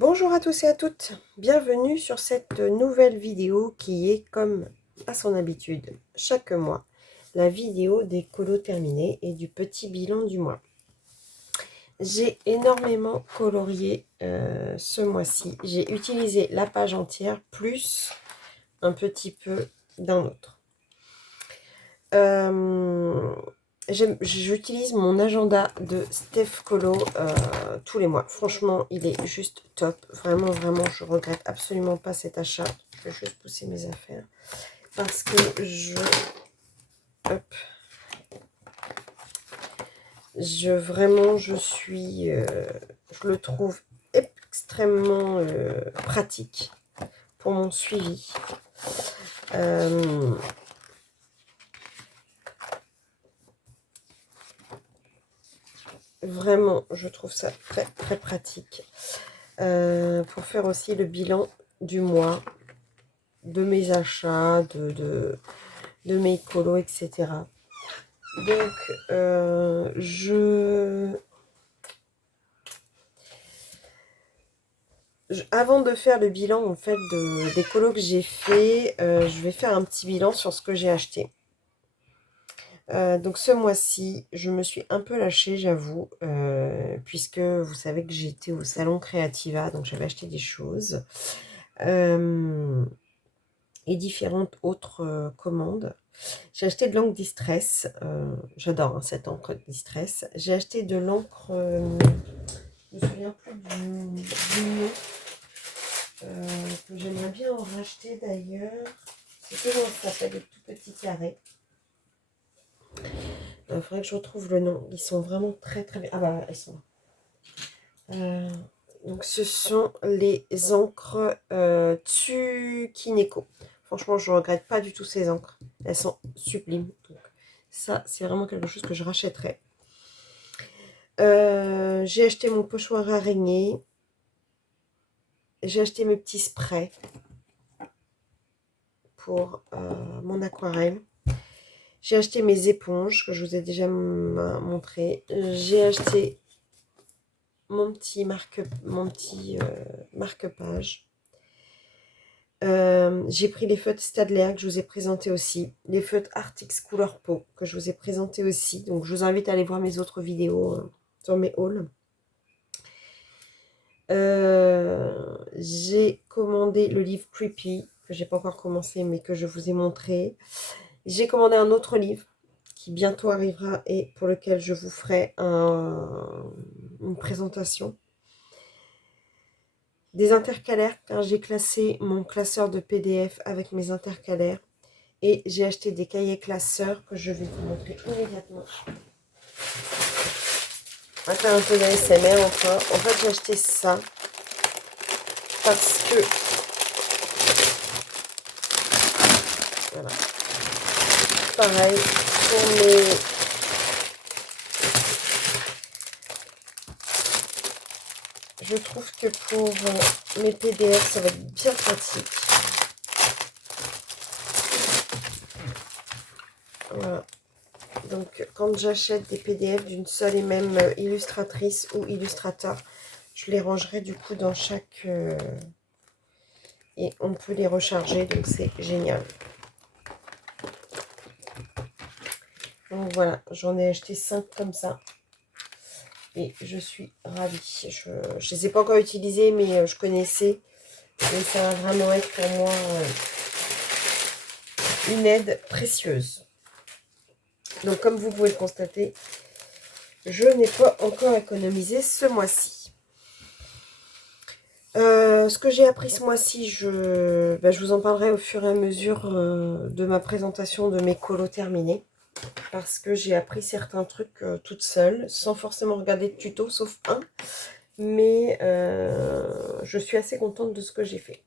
Bonjour à tous et à toutes, bienvenue sur cette nouvelle vidéo qui est, comme à son habitude, chaque mois, la vidéo des colos terminés et du petit bilan du mois. J'ai énormément colorié ce mois-ci. J'ai utilisé la page entière plus un petit peu d'un autre. J'utilise mon agenda de Steph Colo tous les mois. Franchement, il est juste top. Vraiment, vraiment, je regrette absolument pas cet achat. Je vais juste pousser mes affaires. Parce que hop, je le trouve extrêmement pratique pour mon suivi. Vraiment, je trouve ça très, très pratique. Pour faire aussi le bilan du mois, de mes achats, de mes colos, etc. Donc, avant de faire le bilan en fait des colos que j'ai fait, je vais faire un petit bilan sur ce que j'ai acheté. Donc ce mois-ci, je me suis un peu lâchée, j'avoue, puisque vous savez que j'étais au salon Creativa, donc j'avais acheté des choses. Et différentes autres commandes. J'ai acheté de l'encre Distress. J'adore hein, cette encre Distress. J'ai acheté de l'encre, je ne me souviens plus du nom, que j'aimerais bien en racheter d'ailleurs. C'est comment ça s'appelle, des tout petits carrés. Il faudrait que je retrouve le nom. Ils sont vraiment très très bien. Ah bah ils sont là. Donc ce sont les encres Tsukineko. Franchement, je ne regrette pas du tout ces encres. Elles sont sublimes. Donc, ça, c'est vraiment quelque chose que je rachèterais. J'ai acheté mon pochoir araignée. J'ai acheté mes petits sprays pour mon aquarelle. J'ai acheté mes éponges que je vous ai déjà montré. J'ai acheté mon petit marque-page. J'ai pris les feutres Staedtler que je vous ai présenté aussi, les feutres Artix Couleur Peau que je vous ai présenté aussi, donc je vous invite à aller voir mes autres vidéos sur mes hauls. J'ai commandé le livre Creepy, que j'ai pas encore commencé mais que je vous ai montré. J'ai commandé un autre livre qui bientôt arrivera et pour lequel je vous ferai une présentation. Des intercalaires, car j'ai classé mon classeur de PDF avec mes intercalaires. Et j'ai acheté des cahiers classeurs que je vais vous montrer immédiatement. On va faire un peu d'ASMR enfin. En fait, j'ai acheté ça parce que... Voilà. Pareil, pour mes... Je trouve que pour mes PDF, ça va être bien pratique. Voilà. Donc, quand j'achète des PDF d'une seule et même illustratrice ou illustrateur, je les rangerai du coup dans chaque... et on peut les recharger, donc c'est génial. Donc voilà, j'en ai acheté 5 comme ça. Et je suis ravie. Je ne les ai pas encore utilisés, mais je connaissais. Et ça va vraiment être pour moi une aide précieuse. Donc comme vous pouvez le constater, je n'ai pas encore économisé ce mois-ci. Ce que j'ai appris ce mois-ci, je vous en parlerai au fur et à mesure de ma présentation de mes colos terminés. Parce que j'ai appris certains trucs toute seule, sans forcément regarder de tuto, sauf un. Mais je suis assez contente de ce que j'ai fait.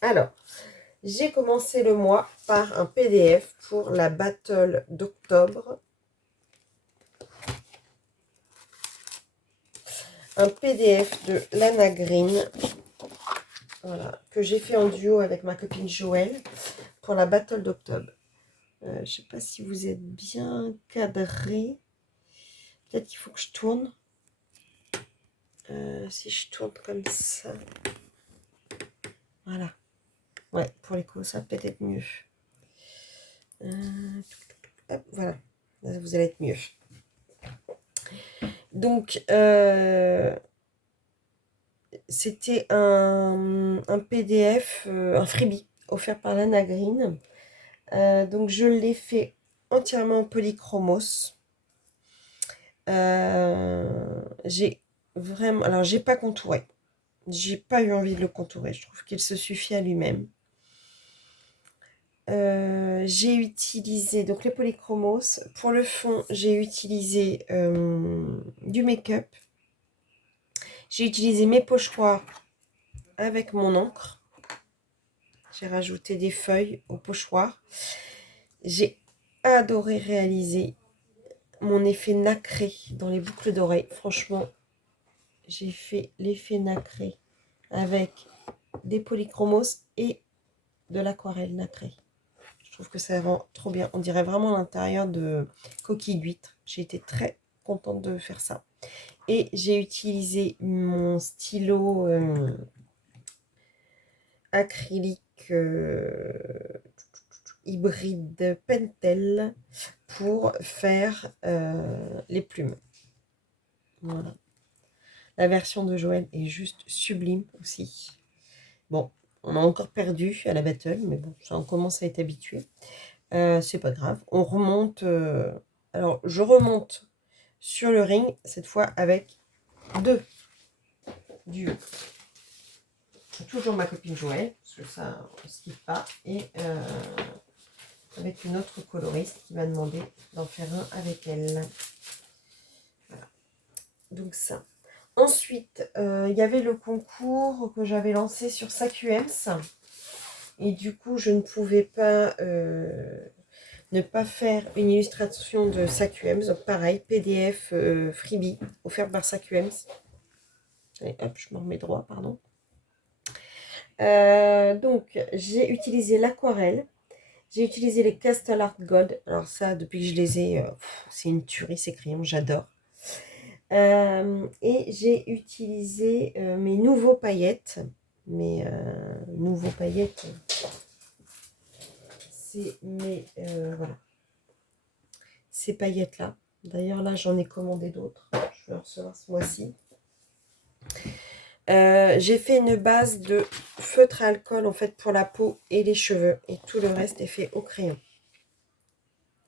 Alors, j'ai commencé le mois par un PDF pour la battle d'octobre. Un PDF de Lana Green, voilà, que j'ai fait en duo avec ma copine Joëlle pour la battle d'octobre. Je ne sais pas si vous êtes bien cadré. Peut-être qu'il faut que je tourne. Si je tourne comme ça. Voilà. Ouais, pour les colos, ça va peut-être être mieux. Hop, voilà. Là, vous allez être mieux. Donc, c'était un PDF, un freebie offert par l'Anna Green. Donc, je l'ai fait entièrement en polychromos. J'ai vraiment... Alors, j'ai pas contouré. J'ai pas eu envie de le contourer. Je trouve qu'il se suffit à lui-même. J'ai utilisé donc les polychromos. Pour le fond, j'ai utilisé du make-up. J'ai utilisé mes pochoirs avec mon encre. J'ai rajouté des feuilles au pochoir. J'ai adoré réaliser mon effet nacré dans les boucles d'oreilles. Franchement, j'ai fait l'effet nacré avec des polychromos et de l'aquarelle nacrée. Je trouve que ça rend trop bien. On dirait vraiment l'intérieur de coquille d'huître. J'ai été très contente de faire ça. Et j'ai utilisé mon stylo acrylique hybride Pentel pour faire les plumes. Voilà. La version de Joël est juste sublime aussi. Bon, on a encore perdu à la battle, mais bon, ça on commence à être habitué. C'est pas grave. On remonte. Alors, je remonte sur le ring, cette fois avec deux duos. Toujours ma copine Joël, parce que ça, on ne se quitte pas. Et avec une autre coloriste qui m'a demandé d'en faire un avec elle. Voilà. Donc ça. Ensuite, il y avait le concours que j'avais lancé sur SAQEMS. Et du coup, je ne pouvais pas ne pas faire une illustration de SAQEMS. Donc pareil, PDF freebie offert par SAQEMS. Allez, hop, je me remets droit, pardon. Donc, j'ai utilisé l'aquarelle. J'ai utilisé les Castle Art Gold. Alors ça, depuis que je les ai, c'est une tuerie ces crayons, j'adore. Et j'ai utilisé mes nouveaux paillettes. Mes nouveaux paillettes, c'est mes... voilà. Ces paillettes-là. D'ailleurs, là, j'en ai commandé d'autres. Je vais en recevoir ce mois-ci. J'ai fait une base de feutre à alcool en fait pour la peau et les cheveux. Et tout le reste est fait au crayon.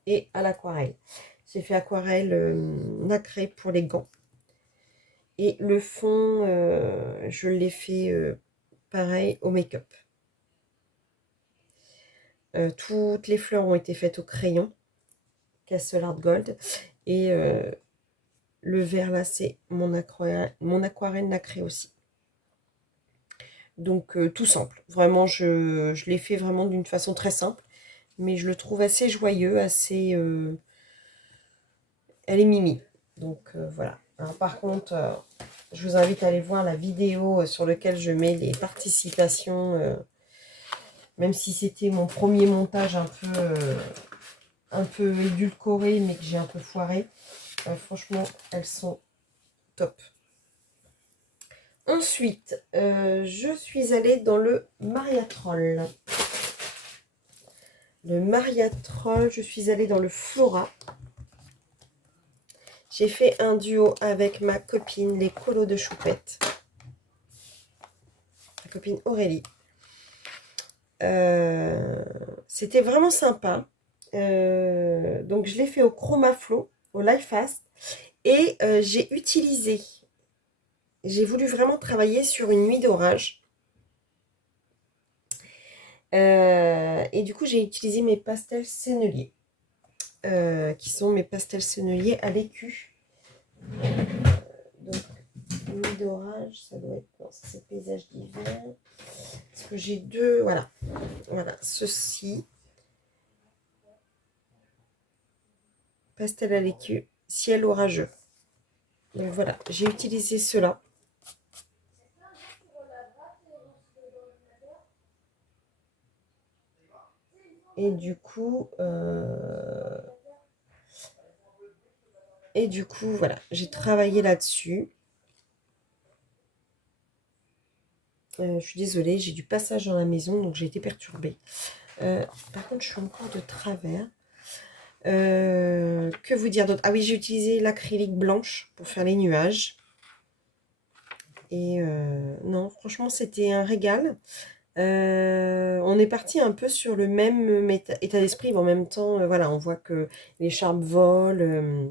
Et à l'aquarelle. J'ai fait aquarelle nacrée pour les gants. Et le fond, je l'ai fait pareil au make-up. Toutes les fleurs ont été faites au crayon. Castle Art Gold. Et le vert là, c'est mon aquarelle nacrée aussi. Donc tout simple. Vraiment, je l'ai fait vraiment d'une façon très simple. Mais je le trouve assez joyeux, assez... elle est mimi. Donc voilà. Alors, par contre, je vous invite à aller voir la vidéo sur laquelle je mets les participations. Même si c'était mon premier montage un peu édulcoré, mais que j'ai un peu foiré. Franchement, elles sont top. Ensuite, je suis allée dans le Mariatrol. Le Mariatrol, je suis allée dans le Flora. J'ai fait un duo avec ma copine, les colos de choupette. Ma copine Aurélie. C'était vraiment sympa. Donc, je l'ai fait au Chromaflow, au Life Fast. Et j'ai voulu vraiment travailler sur une nuit d'orage. Et du coup, j'ai utilisé mes pastels senneliers. Qui sont mes pastels senneliers à l'écu. Donc, nuit d'orage, ça doit être... Non, ça c'est paysage d'hiver. Parce que j'ai deux... Voilà. Voilà, ceci. Pastel à l'écu, ciel orageux. Donc voilà, j'ai utilisé cela. Et du coup, voilà, j'ai travaillé là-dessus. Je suis désolée, j'ai du passage dans la maison, donc j'ai été perturbée. Par contre, je suis encore de travers. Que vous dire d'autre? Ah oui, j'ai utilisé l'acrylique blanche pour faire les nuages. Et non, franchement, c'était un régal. On est parti un peu sur le même état d'esprit, mais en même temps, voilà, on voit que les charmes volent.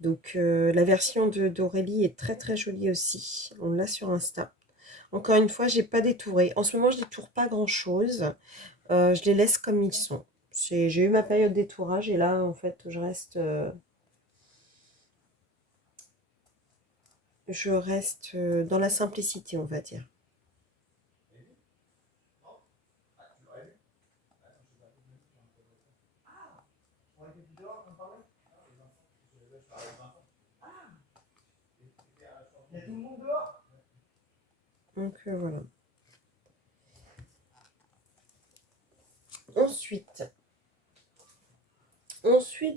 Donc, la version d'Aurélie est très très jolie aussi. On l'a sur Insta. Encore une fois, j'ai pas détouré. En ce moment, je détourne pas grand-chose. Je les laisse comme ils sont. J'ai eu ma période détourage et là, en fait, je reste dans la simplicité, on va dire. Donc, voilà. Ensuite,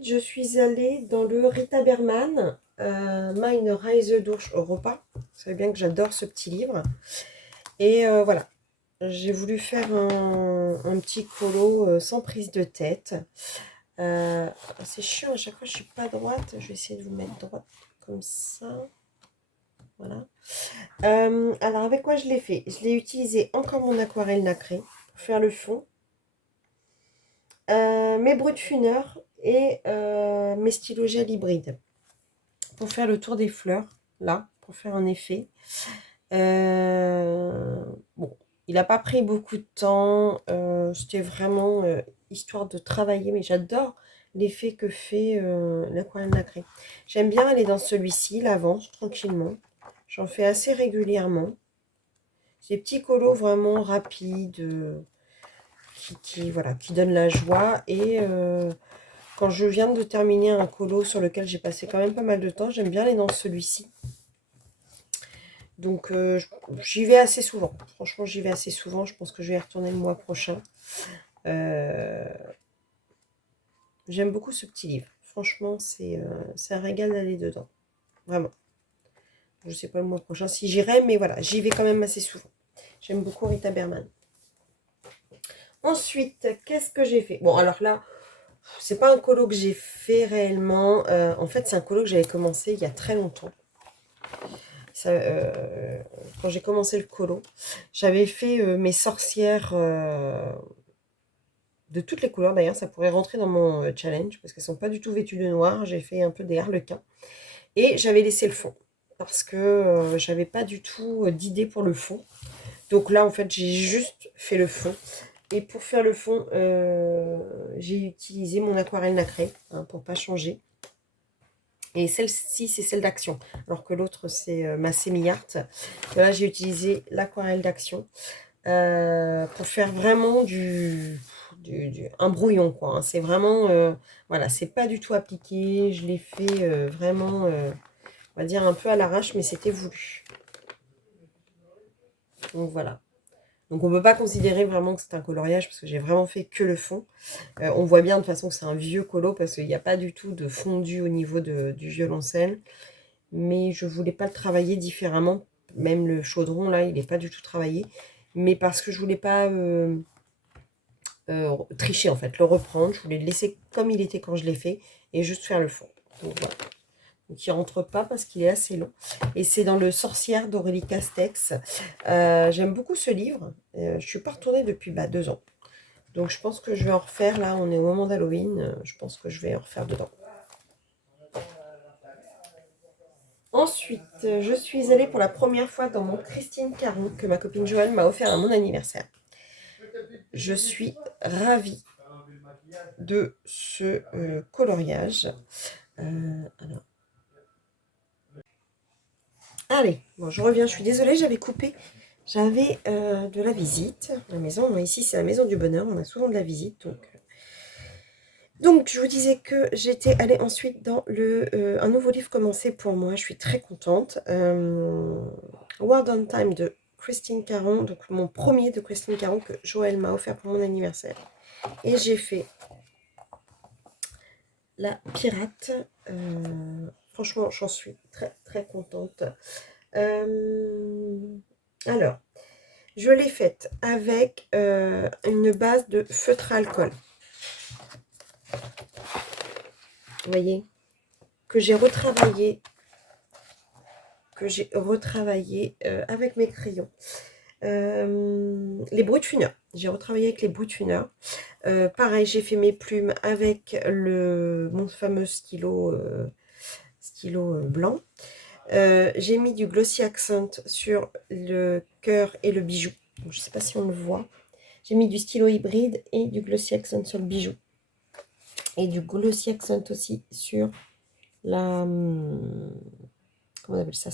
je suis allée dans le Rita Berman, Meine Reise durch Europa. Vous savez bien que j'adore ce petit livre. Et voilà, j'ai voulu faire un petit colo sans prise de tête. C'est chiant, à chaque fois je suis pas droite. Je vais essayer de vous mettre droite comme ça. Voilà. Alors avec quoi je l'ai fait? Je l'ai utilisé encore mon aquarelle nacrée pour faire le fond. Mes brutes funeurs et mes stylos gel hybrides pour faire le tour des fleurs, là, pour faire un effet. Bon, il n'a pas pris beaucoup de temps, c'était vraiment histoire de travailler, mais j'adore l'effet que fait l'aquarelle nacrée. J'aime bien aller dans celui-ci, l'avance, tranquillement. J'en fais assez régulièrement. Ces petits colos vraiment rapides, voilà, qui donnent la joie. Et quand je viens de terminer un colo sur lequel j'ai passé quand même pas mal de temps, j'aime bien aller dans celui-ci. Donc j'y vais assez souvent. Franchement, j'y vais assez souvent. Je pense que je vais y retourner le mois prochain. Euh, J'aime beaucoup ce petit livre. Franchement, c'est un régal d'aller dedans. Vraiment. Je ne sais pas le mois prochain si j'irai, mais voilà, j'y vais quand même assez souvent. J'aime beaucoup Rita Berman. Ensuite, qu'est-ce que j'ai fait? Bon, alors là, c'est pas un colo que j'ai fait réellement. En fait, c'est un colo que j'avais commencé il y a très longtemps. Ça, quand j'ai commencé le colo, j'avais fait mes sorcières de toutes les couleurs. D'ailleurs, ça pourrait rentrer dans mon challenge parce qu'elles sont pas du tout vêtues de noir. J'ai fait un peu des harlequins et j'avais laissé le fond parce que j'avais pas du tout d'idée pour le fond. Donc là, en fait, j'ai juste fait le fond. Et pour faire le fond, j'ai utilisé mon aquarelle nacrée hein, pour pas changer. Et celle-ci, c'est celle d'Action. Alors que l'autre, c'est ma semi-art. Là, j'ai utilisé l'aquarelle d'Action pour faire vraiment un brouillon, quoi. Hein. C'est vraiment... voilà, c'est pas du tout appliqué. Je l'ai fait vraiment, on va dire, un peu à l'arrache, mais c'était voulu. Donc voilà. Donc on ne peut pas considérer vraiment que c'est un coloriage parce que j'ai vraiment fait que le fond. On voit bien de toute façon que c'est un vieux colo parce qu'il n'y a pas du tout de fondu au niveau du violoncelle. Mais je voulais pas le travailler différemment. Même le chaudron là, il n'est pas du tout travaillé. Mais parce que je voulais pas tricher en fait, le reprendre. Je voulais le laisser comme il était quand je l'ai fait et juste faire le fond. Donc voilà. Donc il rentre pas parce qu'il est assez long. Et c'est dans le Sorcière d'Aurélie Castex. J'aime beaucoup ce livre. Je suis pas retournée depuis 2 ans. Donc je pense que je vais en refaire, là on est au moment d'Halloween, je pense que je vais en refaire dedans. Ensuite, je suis allée pour la première fois dans mon Christine Caron que ma copine Joëlle m'a offert à mon anniversaire. Je suis ravie de ce coloriage. Alors. Allez, bon, je reviens, je suis désolée, j'avais coupé. J'avais de la visite. La maison, ici c'est la maison du bonheur, on a souvent de la visite. Donc je vous disais que j'étais allée ensuite dans un nouveau livre commencé pour moi. Je suis très contente. Word on Time de Christine Caron, donc mon premier de Christine Caron que Joël m'a offert pour mon anniversaire. Et j'ai fait la pirate. Franchement, j'en suis très très contente. Alors, je l'ai faite avec une base de feutre à alcool. Vous voyez, que j'ai retravaillé, avec mes crayons. Les Brut-Funeur. J'ai retravaillé avec les Brut-Funeur. Pareil, j'ai fait mes plumes avec mon fameux stylo blanc. J'ai mis du Glossy Accent sur le cœur et le bijou. Donc, je ne sais pas si on le voit. J'ai mis du stylo hybride et du Glossy Accent sur le bijou. Et du Glossy Accent aussi sur la... comment on appelle ça,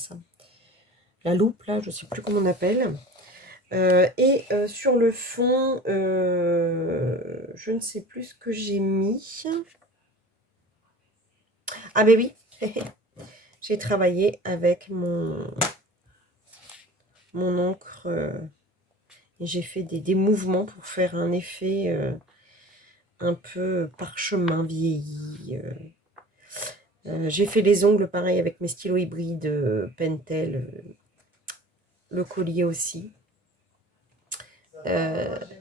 la loupe, là, je ne sais plus comment on appelle. Sur le fond, je ne sais plus ce que j'ai mis. Ah ben oui, j'ai travaillé avec mon encre et j'ai fait des mouvements pour faire un effet un peu parchemin vieilli. J'ai fait les ongles pareil avec mes stylos hybrides Pentel, le collier aussi.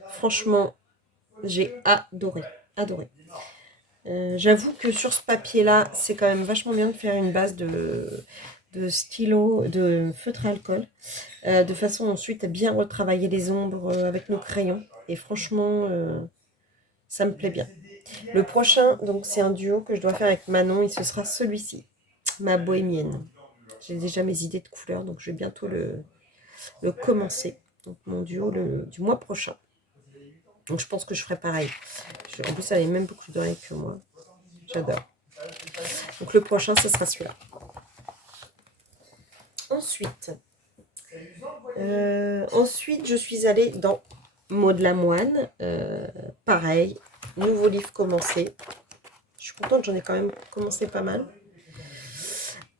Franchement, j'ai adoré, adoré. J'avoue que sur ce papier-là, c'est quand même vachement bien de faire une base de stylo, de feutre à alcool, de façon ensuite à bien retravailler les ombres avec nos crayons. Et franchement, ça me plaît bien. Le prochain, donc c'est un duo que je dois faire avec Manon et ce sera celui-ci, ma bohémienne. J'ai déjà mes idées de couleurs, donc je vais bientôt le commencer. Donc mon duo du mois prochain. Donc je pense que je ferai pareil. En plus, elle a les mêmes boucles d'oreilles que moi. J'adore. Donc le prochain, ce sera celui-là. Ensuite, je suis allée dans Maud Lamoine. Pareil, nouveau livre commencé. Je suis contente, j'en ai quand même commencé pas mal.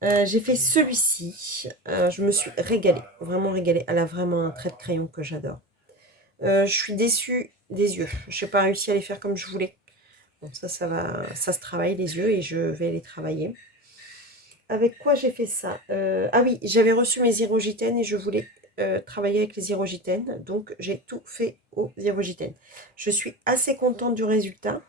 J'ai fait celui-ci. Je me suis régalée, vraiment régalée. Elle a vraiment un trait de crayon que j'adore. Je suis déçue des yeux. Je n'ai pas réussi à les faire comme je voulais. Bon, ça se travaille les yeux et je vais les travailler. Avec quoi j'ai fait ça? Ah oui, j'avais reçu mes irogitènes et je voulais travailler avec les irogitènes. Donc, j'ai tout fait aux irogitènes. Je suis assez contente du résultat.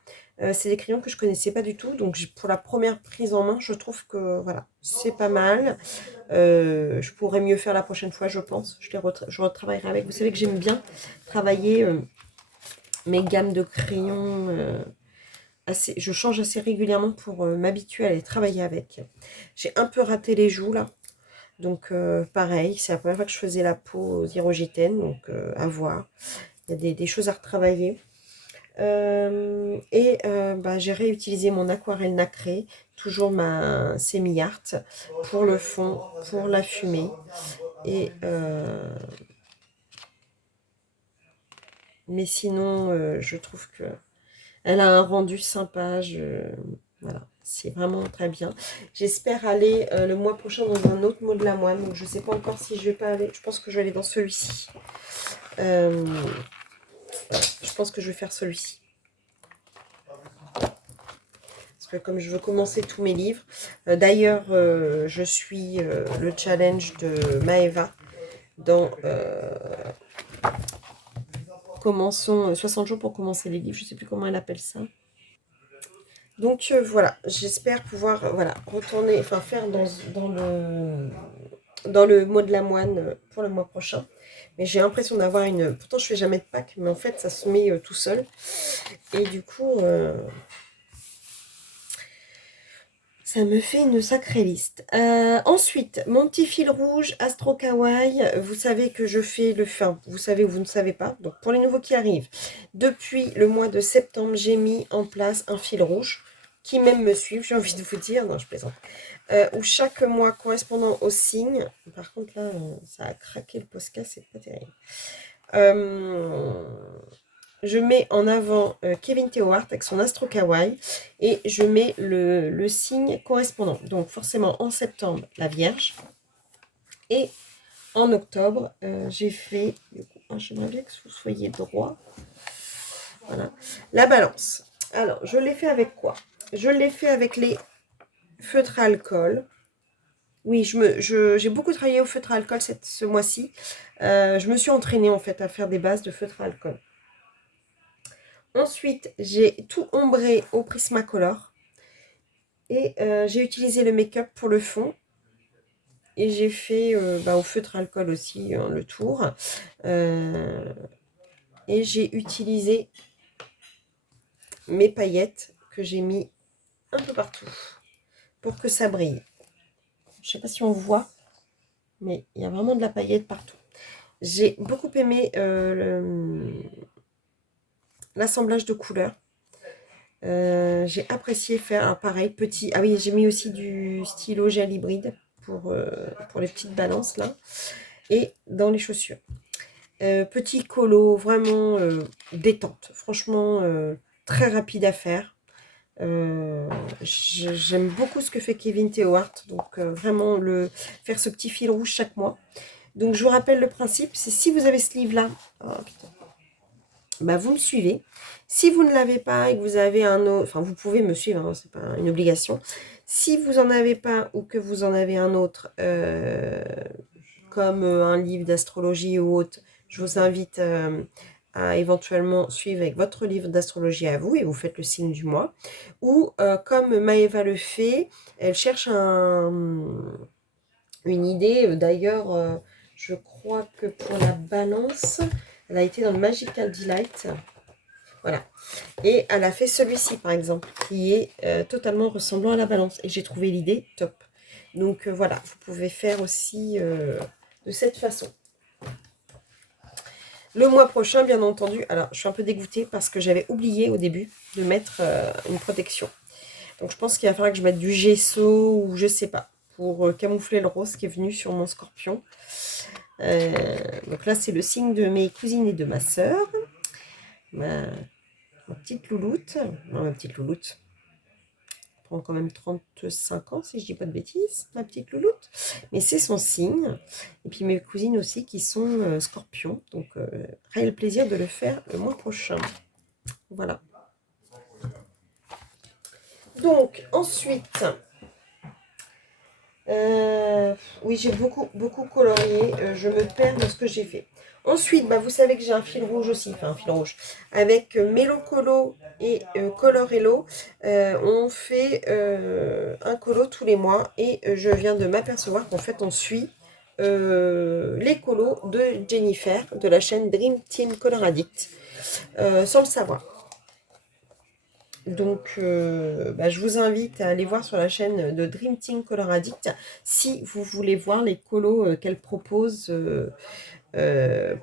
C'est des crayons que je connaissais pas du tout. Donc, pour la première prise en main, je trouve que voilà, c'est pas mal. Je pourrais mieux faire la prochaine fois, je pense. Je retravaillerai avec. Vous savez que j'aime bien travailler mes gammes de crayons. Je change assez régulièrement pour m'habituer à les travailler avec. J'ai un peu raté les joues là. Donc pareil, c'est la première fois que je faisais la peau aux irogitènes. Donc à voir. Il y a des choses à retravailler. J'ai réutilisé mon aquarelle nacrée, toujours ma semi-art, pour le fond, pour la fumée. Mais sinon, je trouve que elle a un rendu sympa. Voilà, c'est vraiment très bien. J'espère aller le mois prochain dans un autre Maud Lamoine. Donc je ne sais pas encore si je vais pas aller. Je pense que je vais aller dans celui-ci. Je pense que je vais faire celui-ci. Parce que comme je veux commencer tous mes livres. D'ailleurs, je suis le challenge de Maëva dans commençons 60 jours pour commencer les livres. Je ne sais plus comment elle appelle ça. Donc voilà, j'espère pouvoir voilà, retourner, enfin faire dans le mot de la moine pour le mois prochain. Mais j'ai l'impression d'avoir une... Pourtant, je fais jamais de Pâques, mais en fait, ça se met tout seul. Et du coup, ça me fait une sacrée liste. Ensuite, mon petit fil rouge, Astro Kawaii. Vous savez que je fais le fin. Vous savez ou vous ne savez pas. Donc, pour les nouveaux qui arrivent, depuis le mois de septembre, j'ai mis en place un fil rouge qui même me suivent, j'ai envie de vous dire. Non, je plaisante. Où chaque mois correspondant au signe. Par contre, là, ça a craqué le Posca, c'est pas terrible. Je mets en avant Kevin Théohart avec son Astro Kawaii et je mets le signe correspondant. Donc forcément en septembre, la Vierge. Et en octobre, j'ai fait... J'aimerais bien que vous soyez droit. Voilà. La Balance. Alors, je l'ai fait avec quoi? Je l'ai fait avec les feutres à alcool. Oui, j'ai beaucoup travaillé au feutre à alcool ce mois-ci. Je me suis entraînée en fait à faire des bases de feutre à alcool. Ensuite, j'ai tout ombré au Prismacolor. Et j'ai utilisé le make-up pour le fond. Et j'ai fait au feutre alcool aussi le tour. Et j'ai utilisé mes paillettes que j'ai mis un peu partout pour que ça brille. Je ne sais pas si on voit, mais il y a vraiment de la paillette partout. J'ai beaucoup aimé l'assemblage de couleurs. J'ai apprécié faire un pareil petit. Ah oui, j'ai mis aussi du stylo gel hybride pour les petites balances là. Et dans les chaussures. Petit colo, vraiment détente. Franchement, très rapide à faire. J'aime beaucoup ce que fait Kevin Théohart. Donc vraiment faire ce petit fil rouge chaque mois. Donc je vous rappelle le principe, c'est si vous avez ce livre-là, oh, putain, bah, vous me suivez. Si vous ne l'avez pas et que vous avez un autre, enfin vous pouvez me suivre, hein, c'est pas une obligation. Si vous en avez pas ou que vous en avez un autre, comme un livre d'astrologie ou autre, je vous invite à éventuellement suivre avec votre livre d'astrologie à vous et vous faites le signe du mois. Ou comme Maëva le fait, elle cherche une idée. D'ailleurs, je crois que pour la balance, elle a été dans le Magical Delight. Voilà. Et elle a fait celui-ci, par exemple, qui est totalement ressemblant à la balance. Et j'ai trouvé l'idée top. Donc voilà, vous pouvez faire aussi de cette façon. Le mois prochain, bien entendu, alors je suis un peu dégoûtée parce que j'avais oublié au début de mettre une protection. Donc je pense qu'il va falloir que je mette du gesso ou je sais pas, pour camoufler le rose qui est venu sur mon scorpion. Donc là, c'est le signe de mes cousines et de ma sœur. Ma petite louloute. Non, ma petite louloute. Elle prend quand même 35 ans, si je dis pas de bêtises, ma petite louloute. Mais c'est son signe. Et puis mes cousines aussi qui sont scorpions. Donc, réel plaisir de le faire le mois prochain. Voilà. Donc, ensuite... oui, j'ai beaucoup colorié. Je me perds dans ce que j'ai fait. Ensuite, bah, vous savez que j'ai un fil rouge aussi, enfin un fil rouge, avec Melo Colo et Colorello. On fait un colo tous les mois et je viens de m'apercevoir qu'en fait on suit les colos de Jennifer de la chaîne Dream Team Color Addict sans le savoir. Donc, je vous invite à aller voir sur la chaîne de Dream Team Color Addict si vous voulez voir les colos qu'elle propose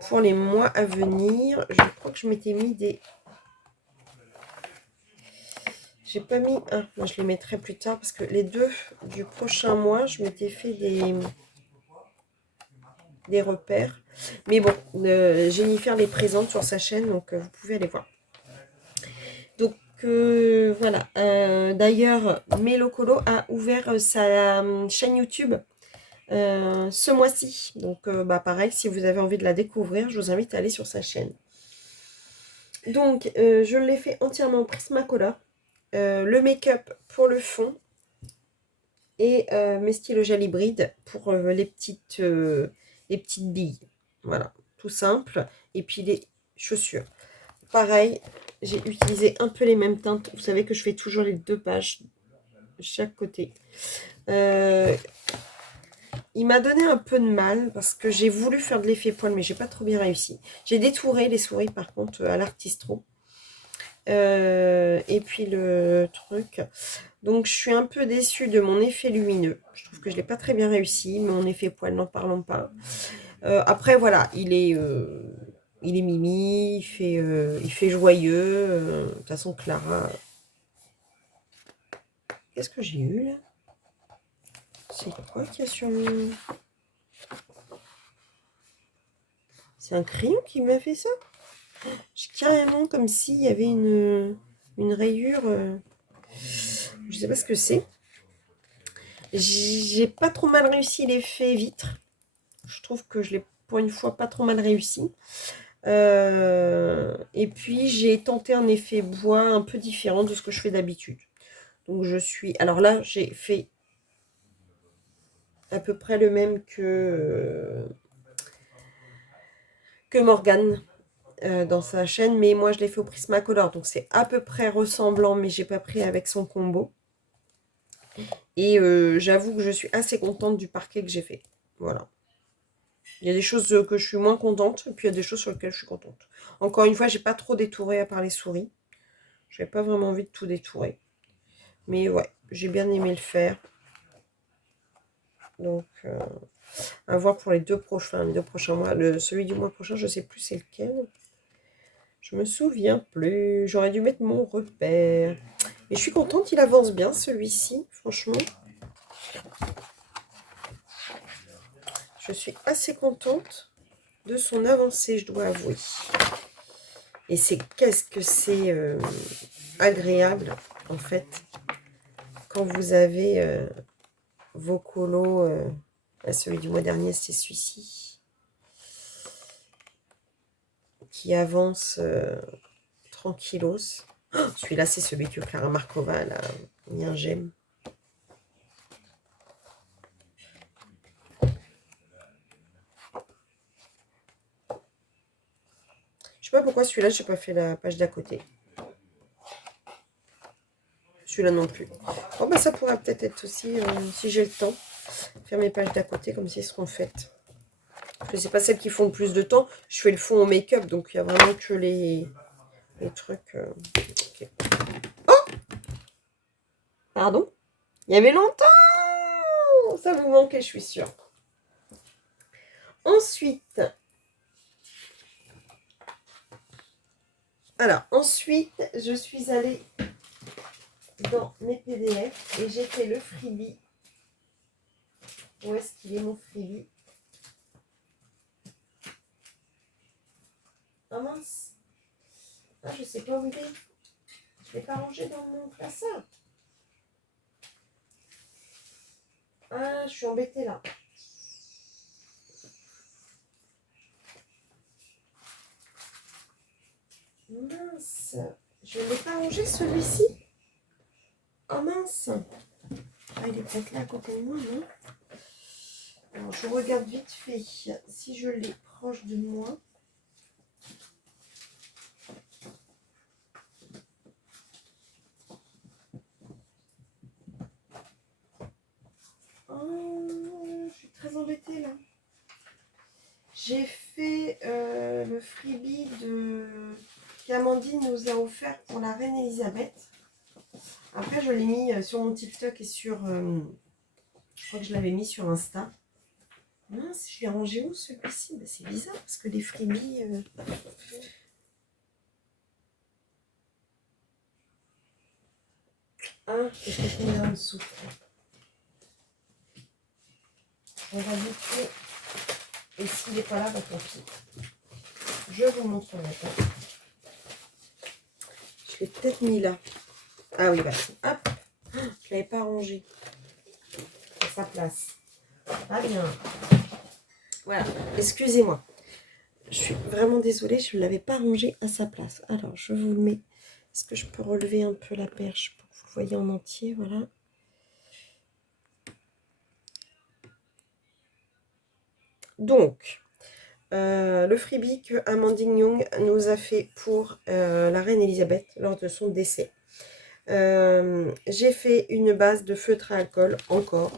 pour les mois à venir. Je crois que je m'étais mis des... J'ai pas mis... Ah, moi je les mettrai plus tard parce que les deux du prochain mois, je m'étais fait des repères. Mais bon, Jennifer les présente sur sa chaîne, donc vous pouvez aller voir. Donc voilà. D'ailleurs, Melocolo a ouvert sa chaîne YouTube ce mois-ci. Donc pareil, si vous avez envie de la découvrir, je vous invite à aller sur sa chaîne. Donc je l'ai fait entièrement en Prismacolor. Le make-up pour le fond. Et mes stylos gel hybride pour les petites billes. Voilà, tout simple. Et puis les chaussures. Pareil, j'ai utilisé un peu les mêmes teintes. Vous savez que je fais toujours les deux pages de chaque côté. Il m'a donné un peu de mal parce que j'ai voulu faire de l'effet poil, mais j'ai pas trop bien réussi. J'ai détouré les souris par contre à l'artistro. Et puis le truc. Donc je suis un peu déçue de mon effet lumineux. Je trouve que je l'ai pas très bien réussi. Mon effet poil, n'en parlons pas. Après voilà, il est mimi, il fait joyeux. De toute façon, Clara. Qu'est-ce que j'ai eu là? C'est quoi qu'il y a sur le... C'est un crayon qui m'a fait ça? J'ai carrément comme s'il y avait une rayure. Je sais pas ce que c'est. J'ai pas trop mal réussi l'effet vitre. Je trouve que je l'ai pour une fois pas trop mal réussi. Et puis j'ai tenté un effet bois un peu différent de ce que je fais d'habitude. Donc je suis... Alors là j'ai fait à peu près le même que Morgane dans sa chaîne, mais moi je l'ai fait au Prismacolor, donc c'est à peu près ressemblant, mais j'ai pas pris avec son combo. Et j'avoue que je suis assez contente du parquet que j'ai fait. Voilà. Il y a des choses que je suis moins contente, et puis il y a des choses sur lesquelles je suis contente. Encore une fois, j'ai pas trop détouré à part les souris. J'avais pas vraiment envie de tout détourer. Mais ouais, j'ai bien aimé le faire. Donc, à voir pour les deux prochains mois. Celui du mois prochain, je sais plus c'est lequel. Je me souviens plus. J'aurais dû mettre mon repère. Et je suis contente, il avance bien celui-ci, franchement. Je suis assez contente de son avancée, je dois avouer. Et qu'est-ce que c'est agréable, en fait, quand vous avez vos colos. Celui du mois dernier, c'était celui-ci. Qui avance tranquillos. Oh, celui-là, c'est celui que Clara Markova a mis un j'aime. Je sais pas pourquoi celui-là, j'ai pas fait la page d'à côté. Celui-là non plus. Bon, bah ça pourrait peut-être être aussi, si j'ai le temps, faire mes pages d'à côté comme si elles seront faites. Je sais pas celles qui font le plus de temps. Je fais le fond au make-up, donc il y a vraiment que les trucs. Okay. Oh, pardon. Il y avait longtemps. Ça vous manquait, je suis sûre. Ensuite, je suis allée dans mes PDF et j'ai fait le freebie. Où est-ce qu'il est mon freebie? Ah mince. Ah, je sais pas où il est. Je ne l'ai pas rangé dans mon classeur. Ah, je suis embêtée là. Mince. Je ne l'ai pas rangé celui-ci. Oh mince. Ah, il est peut-être là à côté de moi, non? Alors, je regarde vite fait si je l'ai proche de moi. Oh, je suis très embêtée là. J'ai fait le freebie qu'Amandine nous a offert pour la reine Elisabeth. Après, je l'ai mis sur mon TikTok et sur... je crois que je l'avais mis sur Insta. Mince, je l'ai rangé où celui-ci? Ben, c'est bizarre parce que les freebies... Ah, c'est peut-être mis en dessous. On va vite fait. Et s'il n'est pas là, bah tant pis. Je vous montre maintenant. Je l'ai peut-être mis là. Ah oui, voilà. Hop. Je ne l'avais pas rangé. À sa place. Pas bien. Voilà. Excusez-moi. Je suis vraiment désolée, je ne l'avais pas rangé à sa place. Alors, je vous le mets. Est-ce que je peux relever un peu la perche pour que vous le voyez en entier? Voilà. Donc, le freebie que Amandine Young nous a fait pour la reine Elisabeth lors de son décès. J'ai fait une base de feutre à alcool encore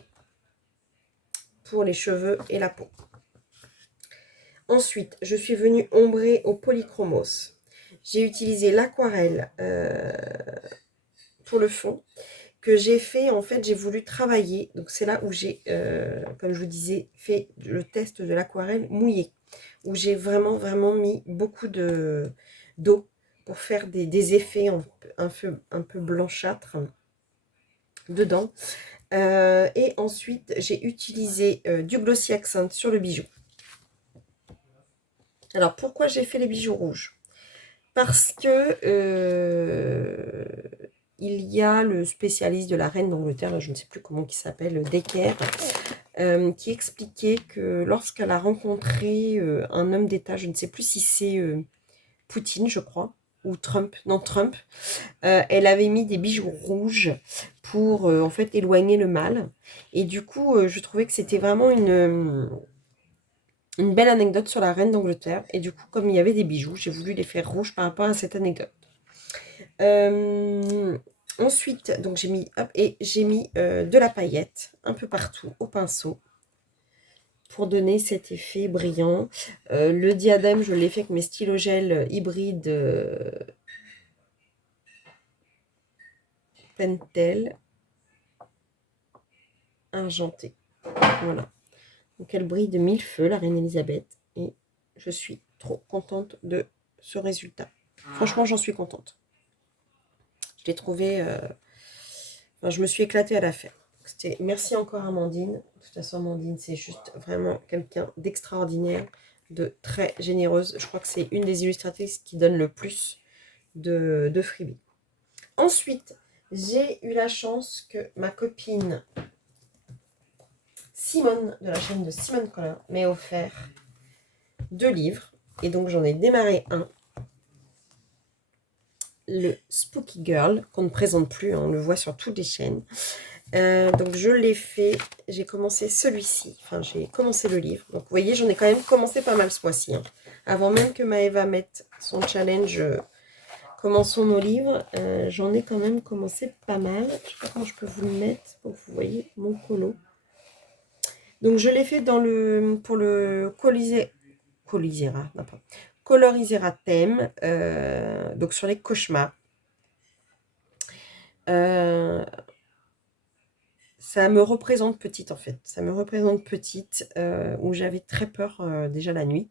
pour les cheveux et la peau. Ensuite, je suis venue ombrer au polychromos. J'ai utilisé l'aquarelle pour le fond que j'ai fait, en fait, j'ai voulu travailler. Donc, c'est là où j'ai, comme je vous disais, fait le test de l'aquarelle mouillée, où j'ai vraiment, vraiment mis beaucoup d'eau pour faire des effets un peu blanchâtres dedans. Et ensuite, j'ai utilisé du Glossy Accent sur le bijou. Alors, pourquoi j'ai fait les bijoux rouges? Parce que il y a le spécialiste de la reine d'Angleterre, je ne sais plus comment il s'appelle, Decker, qui expliquait que lorsqu'elle a rencontré un homme d'État, je ne sais plus si c'est Poutine, je crois, ou Trump, non Trump, elle avait mis des bijoux rouges pour en fait éloigner le mal. Et du coup, je trouvais que c'était vraiment une belle anecdote sur la reine d'Angleterre. Et du coup, comme il y avait des bijoux, j'ai voulu les faire rouges par rapport à cette anecdote. Ensuite, donc j'ai mis, hop, et j'ai mis de la paillette un peu partout au pinceau pour donner cet effet brillant. Le diadème, je l'ai fait avec mes stylogels hybrides Pentel argenté. Voilà. Donc elle brille de mille feux, la reine Elisabeth. Et je suis trop contente de ce résultat. Franchement, j'en suis contente. Je l'ai trouvé... enfin, je me suis éclatée à la faire. Merci encore Amandine. De toute façon, Amandine, c'est juste vraiment quelqu'un d'extraordinaire, de très généreuse. Je crois que c'est une des illustratrices qui donne le plus de freebies. Ensuite, j'ai eu la chance que ma copine Simone, de la chaîne de Simone Color, m'ait offert 2 livres. Et donc, j'en ai démarré un. Le Spooky Girl, qu'on ne présente plus, hein, on le voit sur toutes les chaînes. Donc, je l'ai fait. J'ai commencé celui-ci. Enfin, j'ai commencé le livre. Donc, vous voyez, j'en ai quand même commencé pas mal ce mois-ci. Hein. Avant même que Maëva mette son challenge Commençons nos livres, j'en ai quand même commencé pas mal. Je sais pas comment je peux vous le mettre pour que vous voyez mon colo. Donc je l'ai fait dans pour le Colorisera thème, donc sur les cauchemars. Ça me représente petite en fait. Ça me représente petite, où j'avais très peur déjà la nuit.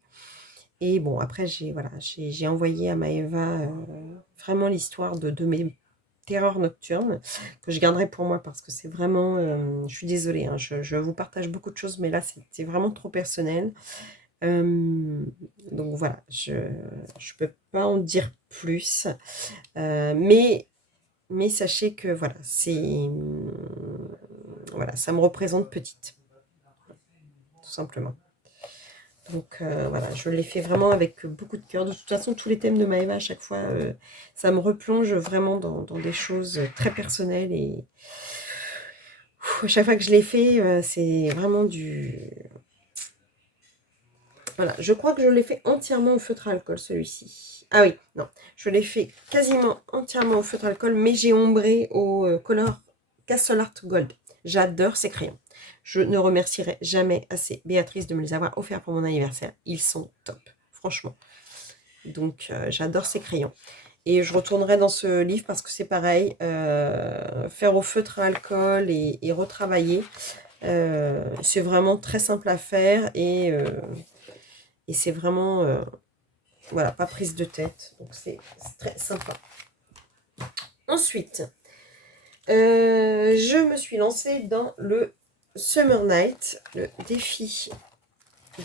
Et bon, après, j'ai envoyé à Maëva vraiment l'histoire de mes terreurs nocturnes, que je garderai pour moi parce que c'est vraiment... je suis désolée, hein, je vous partage beaucoup de choses, mais là, c'est vraiment trop personnel. Donc voilà, je ne peux pas en dire plus. Mais sachez que voilà, voilà, ça me représente petite, tout simplement. Donc voilà, je l'ai fait vraiment avec beaucoup de cœur. De toute façon, tous les thèmes de Maëva, à chaque fois, ça me replonge vraiment dans des choses très personnelles. Et à chaque fois que je l'ai fait, c'est vraiment du... Voilà, je crois que je l'ai fait entièrement au feutre à alcool, celui-ci. Ah oui, non, je l'ai fait quasiment entièrement au feutre à alcool, mais j'ai ombré au Color Castle Art Gold. J'adore ces crayons. Je ne remercierai jamais assez Béatrice de me les avoir offerts pour mon anniversaire. Ils sont top, franchement. Donc, j'adore ces crayons. Et je retournerai dans ce livre parce que c'est pareil. Faire au feutre à alcool et retravailler, c'est vraiment très simple à faire. Et c'est vraiment, voilà, pas prise de tête. Donc, c'est très sympa. Ensuite, je me suis lancée dans le Summer Night, le défi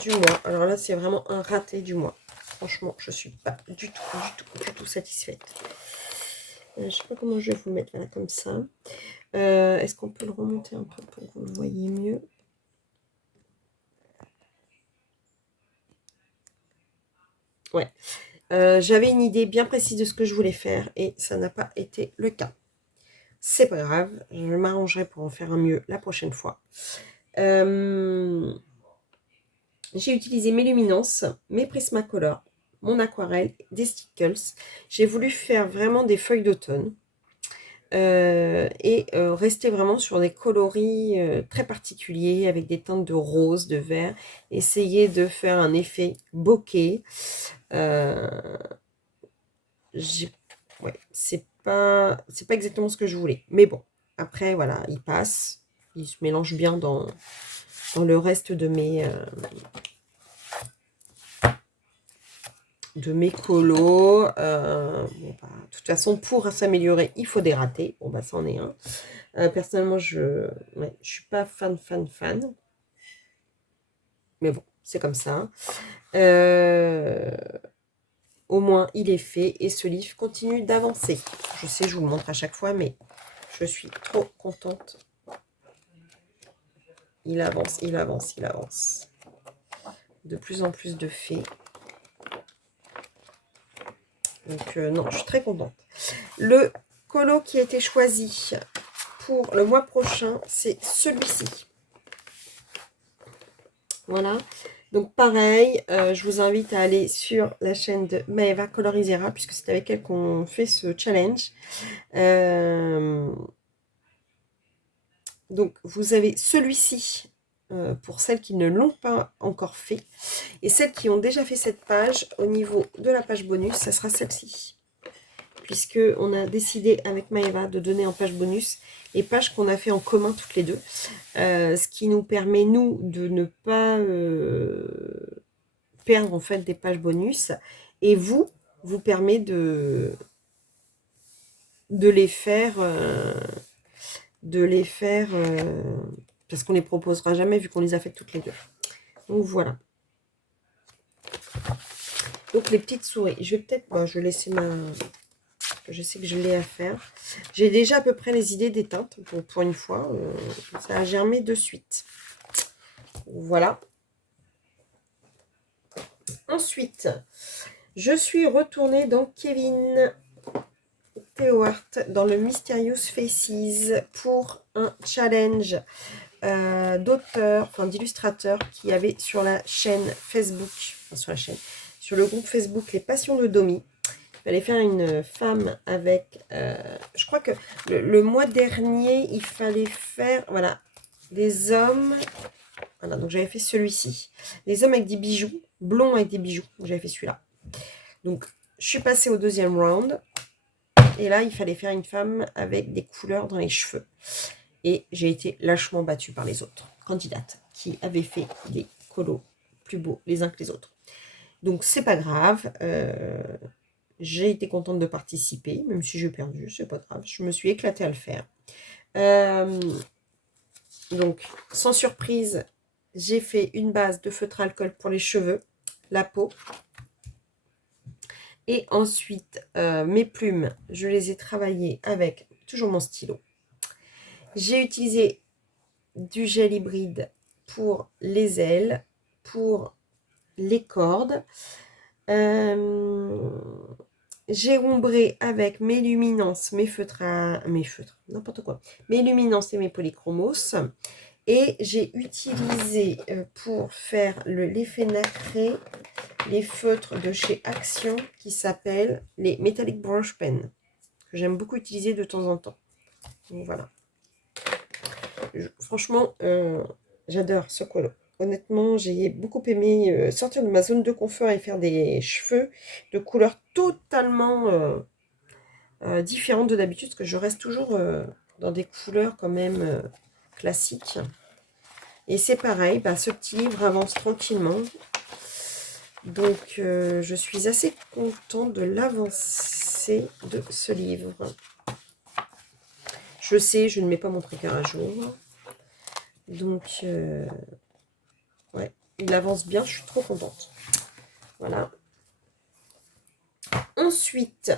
du mois. Alors là, c'est vraiment un raté du mois. Franchement, je suis pas du tout satisfaite. Je sais pas comment je vais vous mettre là, comme ça. Est-ce qu'on peut le remonter un peu pour que vous le voyez mieux? Ouais. J'avais une idée bien précise de ce que je voulais faire et ça n'a pas été le cas. C'est pas grave, je m'arrangerai pour en faire un mieux la prochaine fois. J'ai utilisé mes luminances, mes Prismacolor, mon aquarelle, des stickles. J'ai voulu faire vraiment des feuilles d'automne et rester vraiment sur des coloris très particuliers avec des teintes de rose, de vert. Essayer de faire un effet bokeh. Ouais, c'est pas exactement ce que je voulais. Mais bon, après, voilà, il passe. Il se mélange bien dans le reste de mes colos. Bon, bah, de toute façon, pour s'améliorer, il faut dérater. Bon, bah, ça en est un. Personnellement, je suis pas fan. Mais bon, c'est comme ça. Au moins, il est fait. Et ce livre continue d'avancer. Je sais, je vous le montre à chaque fois, mais je suis trop contente. Il avance. De plus en plus de faits. Donc, non, je suis très contente. Le colo qui a été choisi pour le mois prochain, c'est celui-ci. Voilà. Donc pareil, je vous invite à aller sur la chaîne de Maeva Colorisera, puisque c'est avec elle qu'on fait ce challenge. Donc vous avez celui-ci pour celles qui ne l'ont pas encore fait. Et celles qui ont déjà fait cette page, au niveau de la page bonus, ça sera celle-ci. Puisque on a décidé avec Maeva de donner en page bonus les pages qu'on a fait en commun toutes les deux. Ce qui nous permet, nous, de ne pas perdre en fait des pages bonus. Et vous permet de les faire... parce qu'on les proposera jamais vu qu'on les a faites toutes les deux. Donc voilà. Donc les petites souris, je vais peut-être, je vais laisser je sais que je l'ai à faire. J'ai déjà à peu près les idées des teintes, pour une fois, ça a germé de suite. Voilà. Ensuite, je suis retournée dans Kevin Theohart, dans le Mysterious Faces, pour un challenge d'auteurs, enfin d'illustrateurs qui avait sur la chaîne Facebook, sur le groupe Facebook Les Passions de Domi. Il fallait faire une femme avec, je crois que le mois dernier, il fallait faire, voilà, des hommes, voilà, donc j'avais fait celui-ci, des hommes avec des bijoux, blonds avec des bijoux, j'avais fait celui-là. Donc, je suis passée au deuxième round, et là, il fallait faire une femme avec des couleurs dans les cheveux. Et j'ai été lâchement battue par les autres candidates qui avaient fait des colos plus beaux les uns que les autres. Donc, c'est pas grave. J'ai été contente de participer, même si j'ai perdu, c'est pas grave. Je me suis éclatée à le faire. Donc, sans surprise, j'ai fait une base de feutre alcool pour les cheveux, la peau. Et ensuite, mes plumes, je les ai travaillées avec toujours mon stylo. J'ai utilisé du gel hybride pour les ailes, pour les cordes. J'ai ombré avec mes luminances, mes feutres, n'importe quoi, mes luminances et mes polychromos. Et j'ai utilisé pour faire l'effet nacré les feutres de chez Action qui s'appellent les Metallic Brush Pen, que j'aime beaucoup utiliser de temps en temps. Donc voilà. Franchement, j'adore ce colo. Honnêtement, j'ai beaucoup aimé sortir de ma zone de confort et faire des cheveux de couleurs totalement différentes de d'habitude, parce que je reste toujours dans des couleurs quand même classiques. Et c'est pareil, ce petit livre avance tranquillement. Donc, je suis assez contente de l'avancée de ce livre. Je sais, je ne mets pas mon trigger à jour. Donc, ouais, il avance bien, je suis trop contente. Voilà. Ensuite,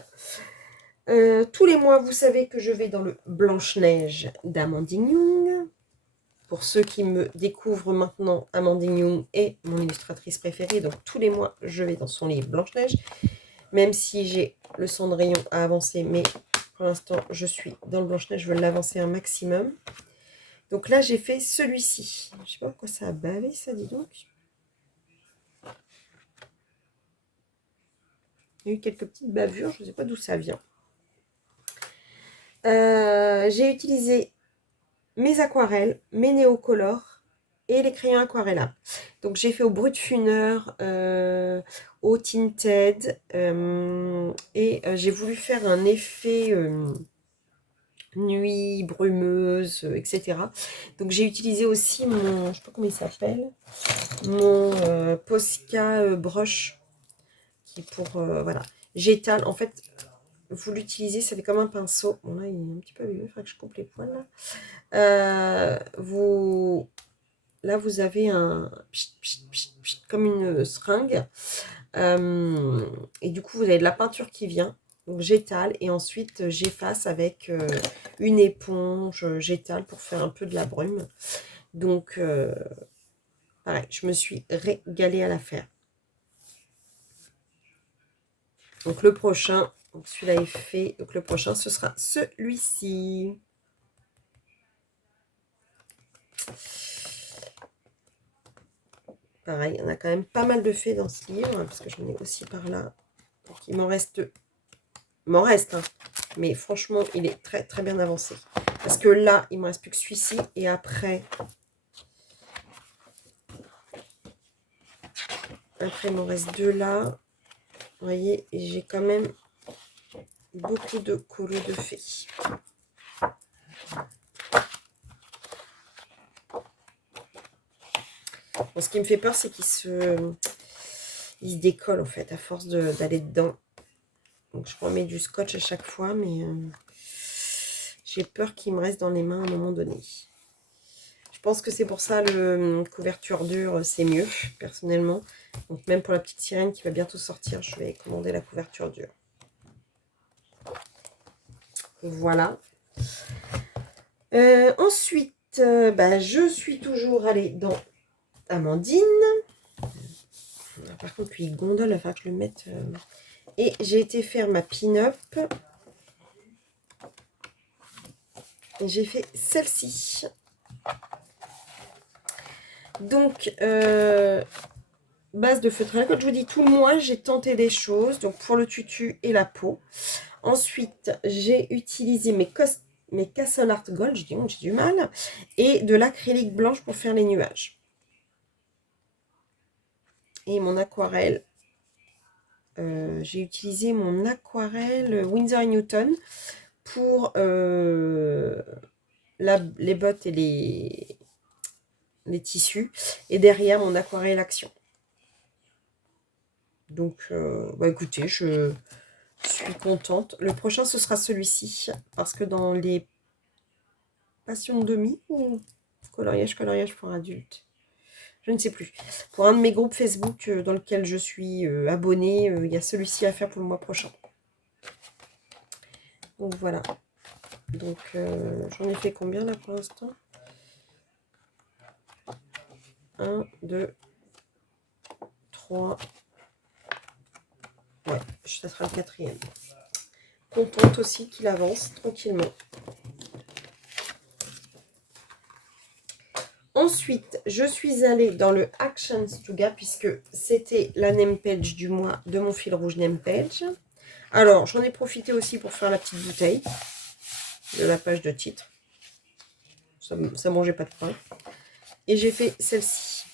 tous les mois, vous savez que je vais dans le Blanche-Neige d'Amandine Young. Pour ceux qui me découvrent maintenant, Amandine Young est mon illustratrice préférée. Donc, tous les mois, je vais dans son livre Blanche-Neige. Même si j'ai le Cendrillon à avancer, mais pour l'instant, je suis dans le Blanche-Neige. Je veux l'avancer un maximum. Donc là, j'ai fait celui-ci. Je sais pas pourquoi ça a bavé, ça, dis donc. Il y a eu quelques petites bavures. Je ne sais pas d'où ça vient. J'ai utilisé mes aquarelles, mes néocolores et les crayons aquarella. Donc j'ai fait au Brutfuner, au Tinted et j'ai voulu faire un effet nuit brumeuse, etc. Donc j'ai utilisé aussi mon, je sais pas comment il s'appelle, mon Posca brush qui pour voilà, j'étale en fait. Vous l'utilisez, ça fait comme un pinceau. Bon là il est un petit peu abîmé, il faudrait que je coupe les poils là. Là, vous avez un comme une seringue. Et du coup, vous avez de la peinture qui vient. Donc, j'étale et ensuite, j'efface avec une éponge. J'étale pour faire un peu de la brume. Donc, pareil, je me suis régalée à la faire. Donc, le prochain, celui-là est fait. Donc, le prochain, ce sera celui-ci. Pareil, on a quand même pas mal de faits dans ce livre, parce que j'en ai aussi par là. Donc il m'en reste... hein. Mais franchement, il est très très bien avancé. Parce que là, il ne me reste plus que celui-ci. Et après, il m'en reste 2 là. Vous voyez, j'ai quand même beaucoup de colos de fées. Bon, ce qui me fait peur, c'est qu'il se décolle en fait à force d'aller dedans. Donc je remets du scotch à chaque fois, mais j'ai peur qu'il me reste dans les mains à un moment donné. Je pense que c'est pour ça le couverture dure, c'est mieux, personnellement. Donc même pour la petite sirène qui va bientôt sortir, je vais commander la couverture dure. Voilà. Ensuite, je suis toujours allée dans Amandine. Par contre, lui, il gondole, il va falloir que je le mette. Et j'ai été faire ma pin-up. J'ai fait celle-ci. Donc, base de feutre à la colle. Je vous dis, tout le mois, j'ai tenté des choses. Donc, pour le tutu et la peau. Ensuite, j'ai utilisé mes Castle Art Gold. Je dis, j'ai du mal. Et de l'acrylique blanche pour faire les nuages. Et mon aquarelle. J'ai utilisé mon aquarelle Winsor & Newton pour les bottes et les tissus. Et derrière, mon aquarelle Action. Donc, écoutez, je suis contente. Le prochain, ce sera celui-ci. Parce que dans les passions de demi ou coloriage pour adultes, je ne sais plus. Pour un de mes groupes Facebook dans lequel je suis abonnée, il y a celui-ci à faire pour le mois prochain. Donc voilà. Donc j'en ai fait combien là pour l'instant? 1, 2, 3. Ouais, ça sera le 4e. Contente aussi qu'il avance tranquillement. Ensuite, je suis allée dans le Action Stuga puisque c'était la name page du mois de mon fil rouge name page. Alors, j'en ai profité aussi pour faire la petite bouteille de la page de titre. Ça mangeait pas de pain. Et j'ai fait celle-ci.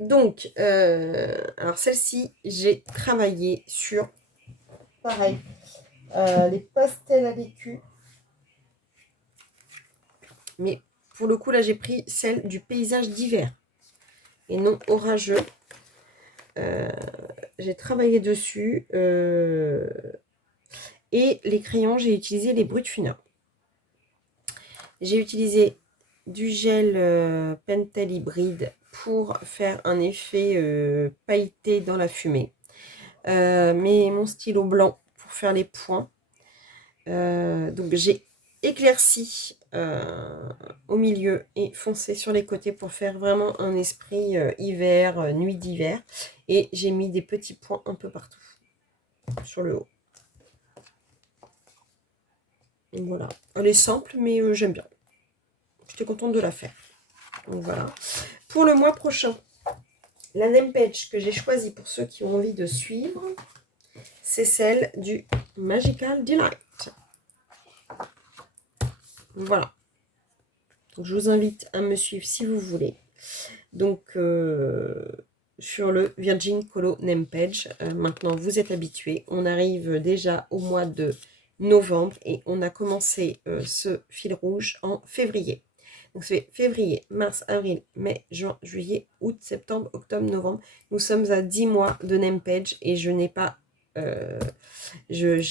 Donc, alors celle-ci, j'ai travaillé sur, pareil, les pastels à l'écu. Mais pour le coup, là, j'ai pris celle du paysage d'hiver et non orageux. J'ai travaillé dessus. Et les crayons, j'ai utilisé les Brut-Funner. J'ai utilisé du gel Pentel hybride pour faire un effet pailleté dans la fumée. Mais mon stylo blanc pour faire les points. Donc j'ai éclairci au milieu et foncé sur les côtés pour faire vraiment un esprit hiver, nuit d'hiver. Et j'ai mis des petits points un peu partout sur le haut. Et voilà. Elle est simple, mais j'aime bien. J'étais contente de la faire. Donc voilà. Pour le mois prochain, la name page que j'ai choisie pour ceux qui ont envie de suivre, c'est celle du Magical Delight. Voilà. Donc, je vous invite à me suivre si vous voulez. Donc, sur le Virgin Colo Name Page. Maintenant, vous êtes habitués. On arrive déjà au mois de novembre et on a commencé ce fil rouge en février. Donc, c'est février, mars, avril, mai, juin, juillet, août, septembre, octobre, novembre. Nous sommes à 10 mois de Name Page et je n'ai pas... j'ai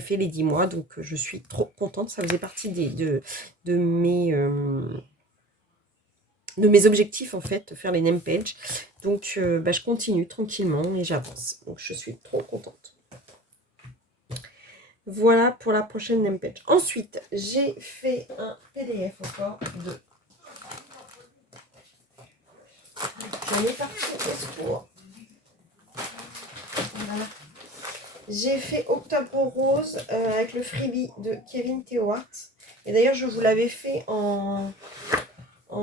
fait les 10 mois, donc je suis trop contente. Ça faisait partie de mes objectifs en fait, faire les name pages. Donc je continue tranquillement et j'avance. Donc je suis trop contente. Voilà pour la prochaine name page. Ensuite, j'ai fait un PDF encore de... J'en ai parti au secours. Voilà. J'ai fait Octobre Rose avec le freebie de Kevin Theohart. Et d'ailleurs, je vous l'avais fait en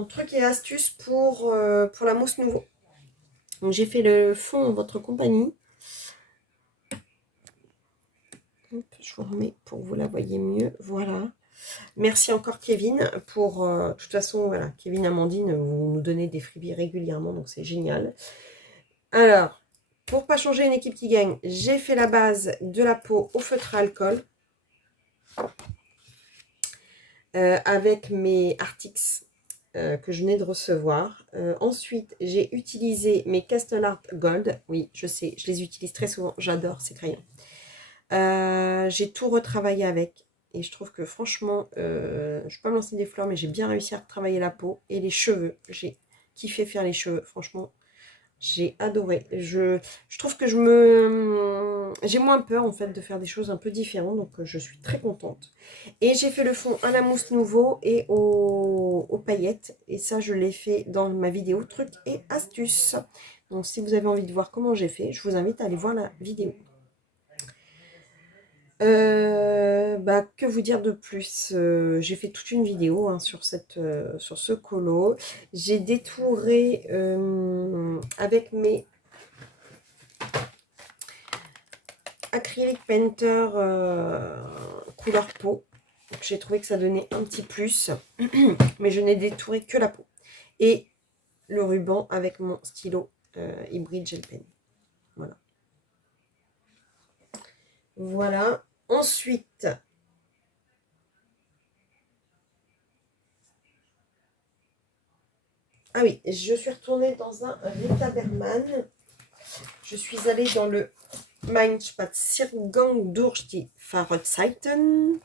trucs et astuces pour la mousse nouveau. Donc j'ai fait le fond en votre compagnie. Hop, je vous remets pour que vous la voyez mieux. Voilà. Merci encore Kevin pour... de toute façon, voilà, Kevin, Amandine, vous nous donnez des freebies régulièrement, donc c'est génial. Alors, pour pas changer une équipe qui gagne, j'ai fait la base de la peau au feutre à alcool. Avec mes Artix que je venais de recevoir. Ensuite, j'ai utilisé mes Castle Art Gold. Oui, je sais, je les utilise très souvent. J'adore ces crayons. J'ai tout retravaillé avec. Et je trouve que franchement, je ne vais pas me lancer des fleurs, mais j'ai bien réussi à retravailler la peau. Et les cheveux, j'ai kiffé faire les cheveux. Franchement, j'ai adoré. Je trouve que j'ai moins peur en fait de faire des choses un peu différentes, donc je suis très contente. Et j'ai fait le fond à la mousse nouveau et aux paillettes. Et ça, je l'ai fait dans ma vidéo trucs et astuces. Donc si vous avez envie de voir comment j'ai fait, je vous invite à aller voir la vidéo. Que vous dire de plus? J'ai fait toute une vidéo hein, sur ce colo. J'ai détouré avec mes Acrylic Painter couleur peau. J'ai trouvé que ça donnait un petit plus, mais je n'ai détouré que la peau. Et le ruban avec mon stylo hybride gel pen. Voilà. Voilà. Ensuite, ah oui, je suis retournée dans un Rita Berman. Je suis allée dans le Mein Spaziergang durch die Fahrradzeiten.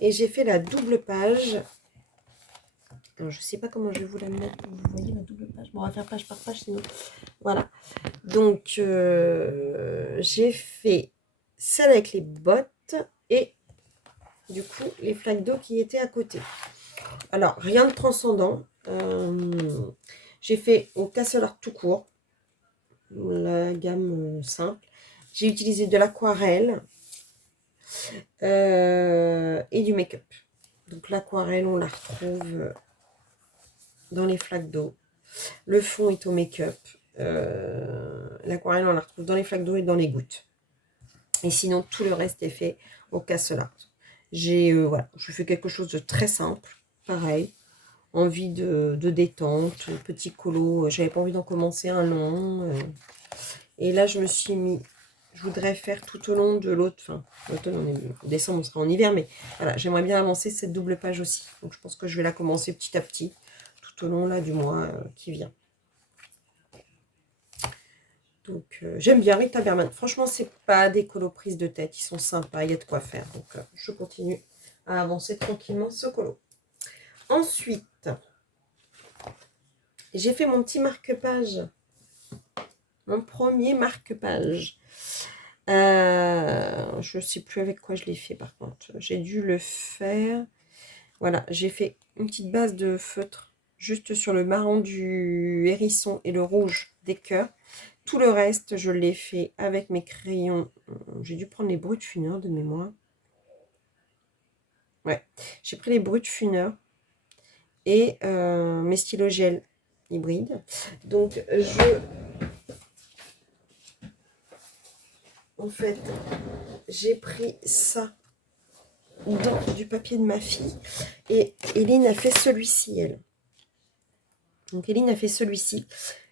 Et j'ai fait la double page. Alors, je ne sais pas comment je vais vous la mettre. Vous voyez la double page. Bon, on va faire page par page sinon. Voilà. Donc, j'ai fait celle avec les bottes et du coup, les flaques d'eau qui étaient à côté. Alors, rien de transcendant. J'ai fait au Castle Art tout court. La gamme simple. J'ai utilisé de l'aquarelle et du make-up. Donc, l'aquarelle, on la retrouve dans les flaques d'eau. Le fond est au make-up. L'aquarelle, on la retrouve dans les flaques d'eau et dans les gouttes. Et sinon, tout le reste est fait au Castle Art. Voilà, je fais quelque chose de très simple. Pareil, envie de détente, petit colo. J'avais pas envie d'en commencer un long. Et là, je me suis mis... Je voudrais faire tout au long de l'autre... Enfin, l'automne, décembre, on sera en hiver. Mais voilà, j'aimerais bien avancer cette double page aussi. Donc, je pense que je vais la commencer petit à petit. Tout au long là, du mois qui vient. Donc, j'aime bien Rita Berman. Franchement, c'est pas des colos prises de tête. Ils sont sympas, il y a de quoi faire. Donc, je continue à avancer tranquillement ce colo. Ensuite, j'ai fait mon petit marque-page. Mon premier marque-page. Je ne sais plus avec quoi je l'ai fait, par contre. J'ai dû le faire. Voilà, j'ai fait une petite base de feutre juste sur le marron du hérisson et le rouge des cœurs. Tout le reste, je l'ai fait avec mes crayons. J'ai dû prendre les brutes funeurs de mémoire. Ouais, j'ai pris les brutes funeurs et mes stylos gel hybrides. Donc, en fait, j'ai pris ça dans du papier de ma fille. Et Eline a fait celui-ci, elle. Donc, Eline a fait celui-ci.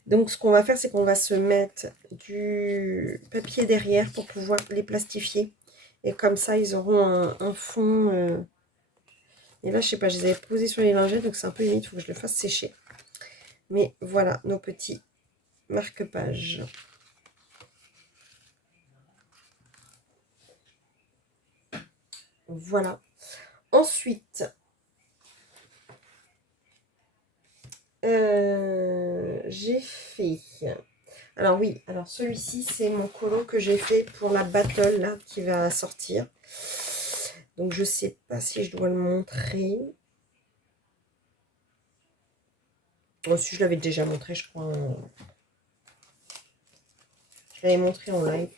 Donc, ce qu'on va faire, c'est qu'on va se mettre du papier derrière pour pouvoir les plastifier. Et comme ça, ils auront un fond. Et là, je sais pas, je les avais posés sur les lingettes, donc c'est un peu limite, il faut que je le fasse sécher. Mais voilà, nos petits marque-pages. Voilà. Ensuite, j'ai fait... Alors oui, alors celui-ci, c'est mon colo que j'ai fait pour la battle, là, qui va sortir. Donc, je sais pas si je dois le montrer. Oh, si je l'avais déjà montré, je crois. Je l'avais montré en live.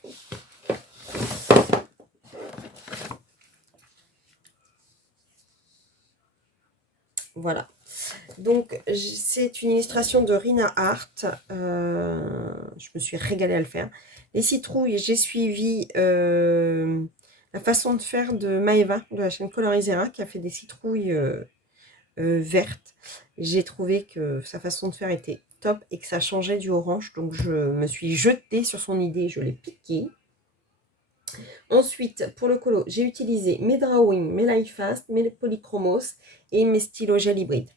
Voilà. Donc, c'est une illustration de Rina Art. Je me suis régalée à le faire. Les citrouilles, j'ai suivi la façon de faire de Maeva, de la chaîne Colorizera, qui a fait des citrouilles vertes. J'ai trouvé que sa façon de faire était top et que ça changeait du orange. Donc, je me suis jetée sur son idée, je l'ai piqué. Ensuite, pour le colo, j'ai utilisé mes drawings, mes life fast, mes polychromos et mes stylos gel hybride.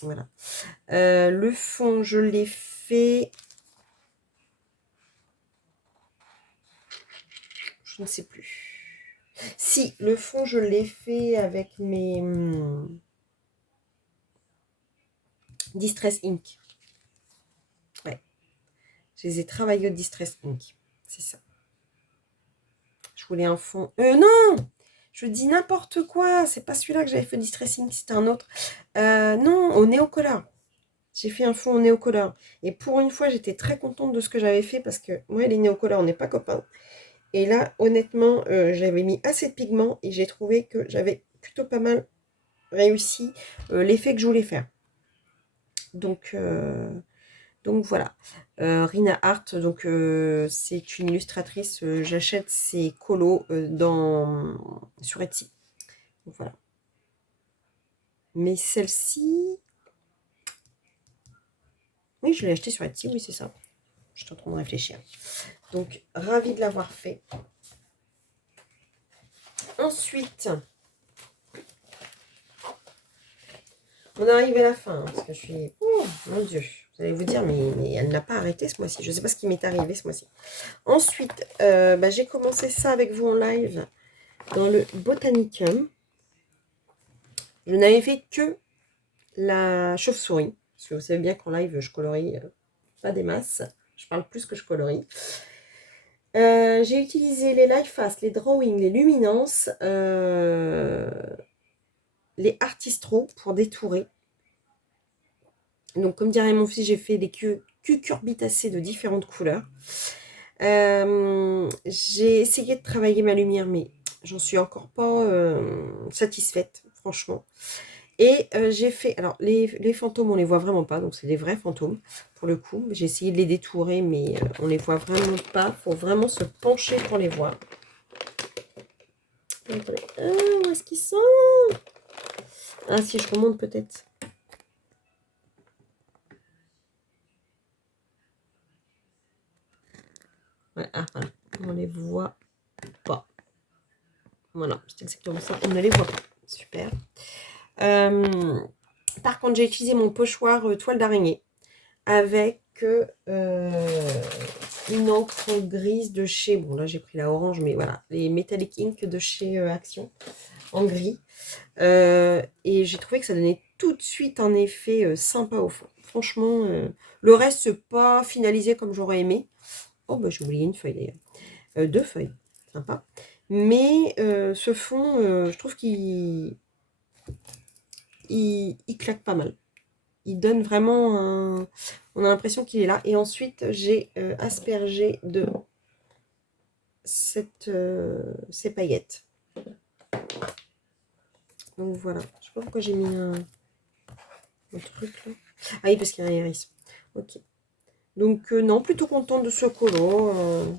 Voilà. Le fond, je l'ai fait... Je ne sais plus. Si, le fond, je l'ai fait avec mes Distress Ink. Ouais. Je les ai travaillés au Distress Ink. C'est ça. Je voulais un fond... non! Je dis n'importe quoi. C'est pas celui-là que j'avais fait au Distress Ink, c'était un autre. Non, au Neocolor. J'ai fait un fond au Neocolor. Et pour une fois, j'étais très contente de ce que j'avais fait parce que moi, les Neocolor, on n'est pas copains. Et là, honnêtement, j'avais mis assez de pigments et j'ai trouvé que j'avais plutôt pas mal réussi l'effet que je voulais faire. Donc voilà. Rina Art, donc c'est une illustratrice. J'achète ses colos sur Etsy. Donc voilà. Mais celle-ci, oui, je l'ai achetée sur Etsy, oui, c'est ça. Je suis en train de réfléchir. Donc, ravie de l'avoir fait. Ensuite, on arrive à la fin, hein, parce que je suis... Oh, mon Dieu. Vous allez vous dire, mais elle n'a pas arrêté ce mois-ci. Je ne sais pas ce qui m'est arrivé ce mois-ci. Ensuite, j'ai commencé ça avec vous en live dans le Botanicum. Je n'avais fait que la chauve-souris. Parce que vous savez bien qu'en live, je colorie pas des masses. Je parle plus que je colorie. J'ai utilisé les Life Fast, les Drawing, les Luminances, les Artistro pour détourer. Donc, comme dirait mon fils, j'ai fait des cucurbitacées de différentes couleurs. J'ai essayé de travailler ma lumière, mais j'en suis encore pas satisfaite, franchement. Et j'ai fait... Alors, les fantômes, on les voit vraiment pas, donc c'est des vrais fantômes, pour le coup. J'ai essayé de les détourer, mais on les voit vraiment pas. Il faut vraiment se pencher pour les voir. Où est-ce qu'ils sont? Ah, si je remonte peut-être. Ouais, ah, voilà. On les voit pas. Voilà, c'est exactement ça. On ne les voit pas. Super. Par contre, j'ai utilisé mon pochoir toile d'araignée avec une encre grise de chez... Bon, là, j'ai pris la orange, mais voilà. Les Metallic Ink de chez Action en gris. Et j'ai trouvé que ça donnait tout de suite un effet sympa au fond. Franchement, le reste, c'est pas finalisé comme j'aurais aimé. Oh, bah, j'ai oublié une feuille d'ailleurs. 2 feuilles. Sympa. Mais ce fond, je trouve qu'il claque pas mal. Il donne vraiment un... On a l'impression qu'il est là. Et ensuite, j'ai aspergé de ces paillettes. Donc voilà. Je sais pas pourquoi j'ai mis un truc là. Ah oui, parce qu'il y a un iris. Ok. Donc non, plutôt contente de ce colo.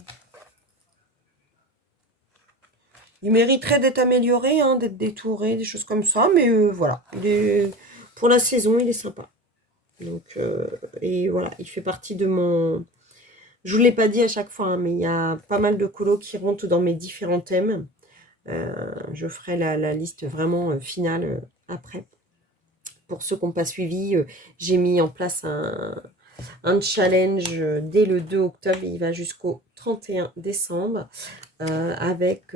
Il mériterait d'être amélioré, hein, d'être détouré, des choses comme ça. Mais voilà. Pour la saison, il est sympa. Donc, et voilà, il fait partie de mon... Je ne vous l'ai pas dit à chaque fois, hein, mais il y a pas mal de colos qui rentrent dans mes différents thèmes. Je ferai la liste vraiment finale après. Pour ceux qui n'ont pas suivi, j'ai mis en place un challenge dès le 2 octobre. Il va jusqu'au 31 décembre avec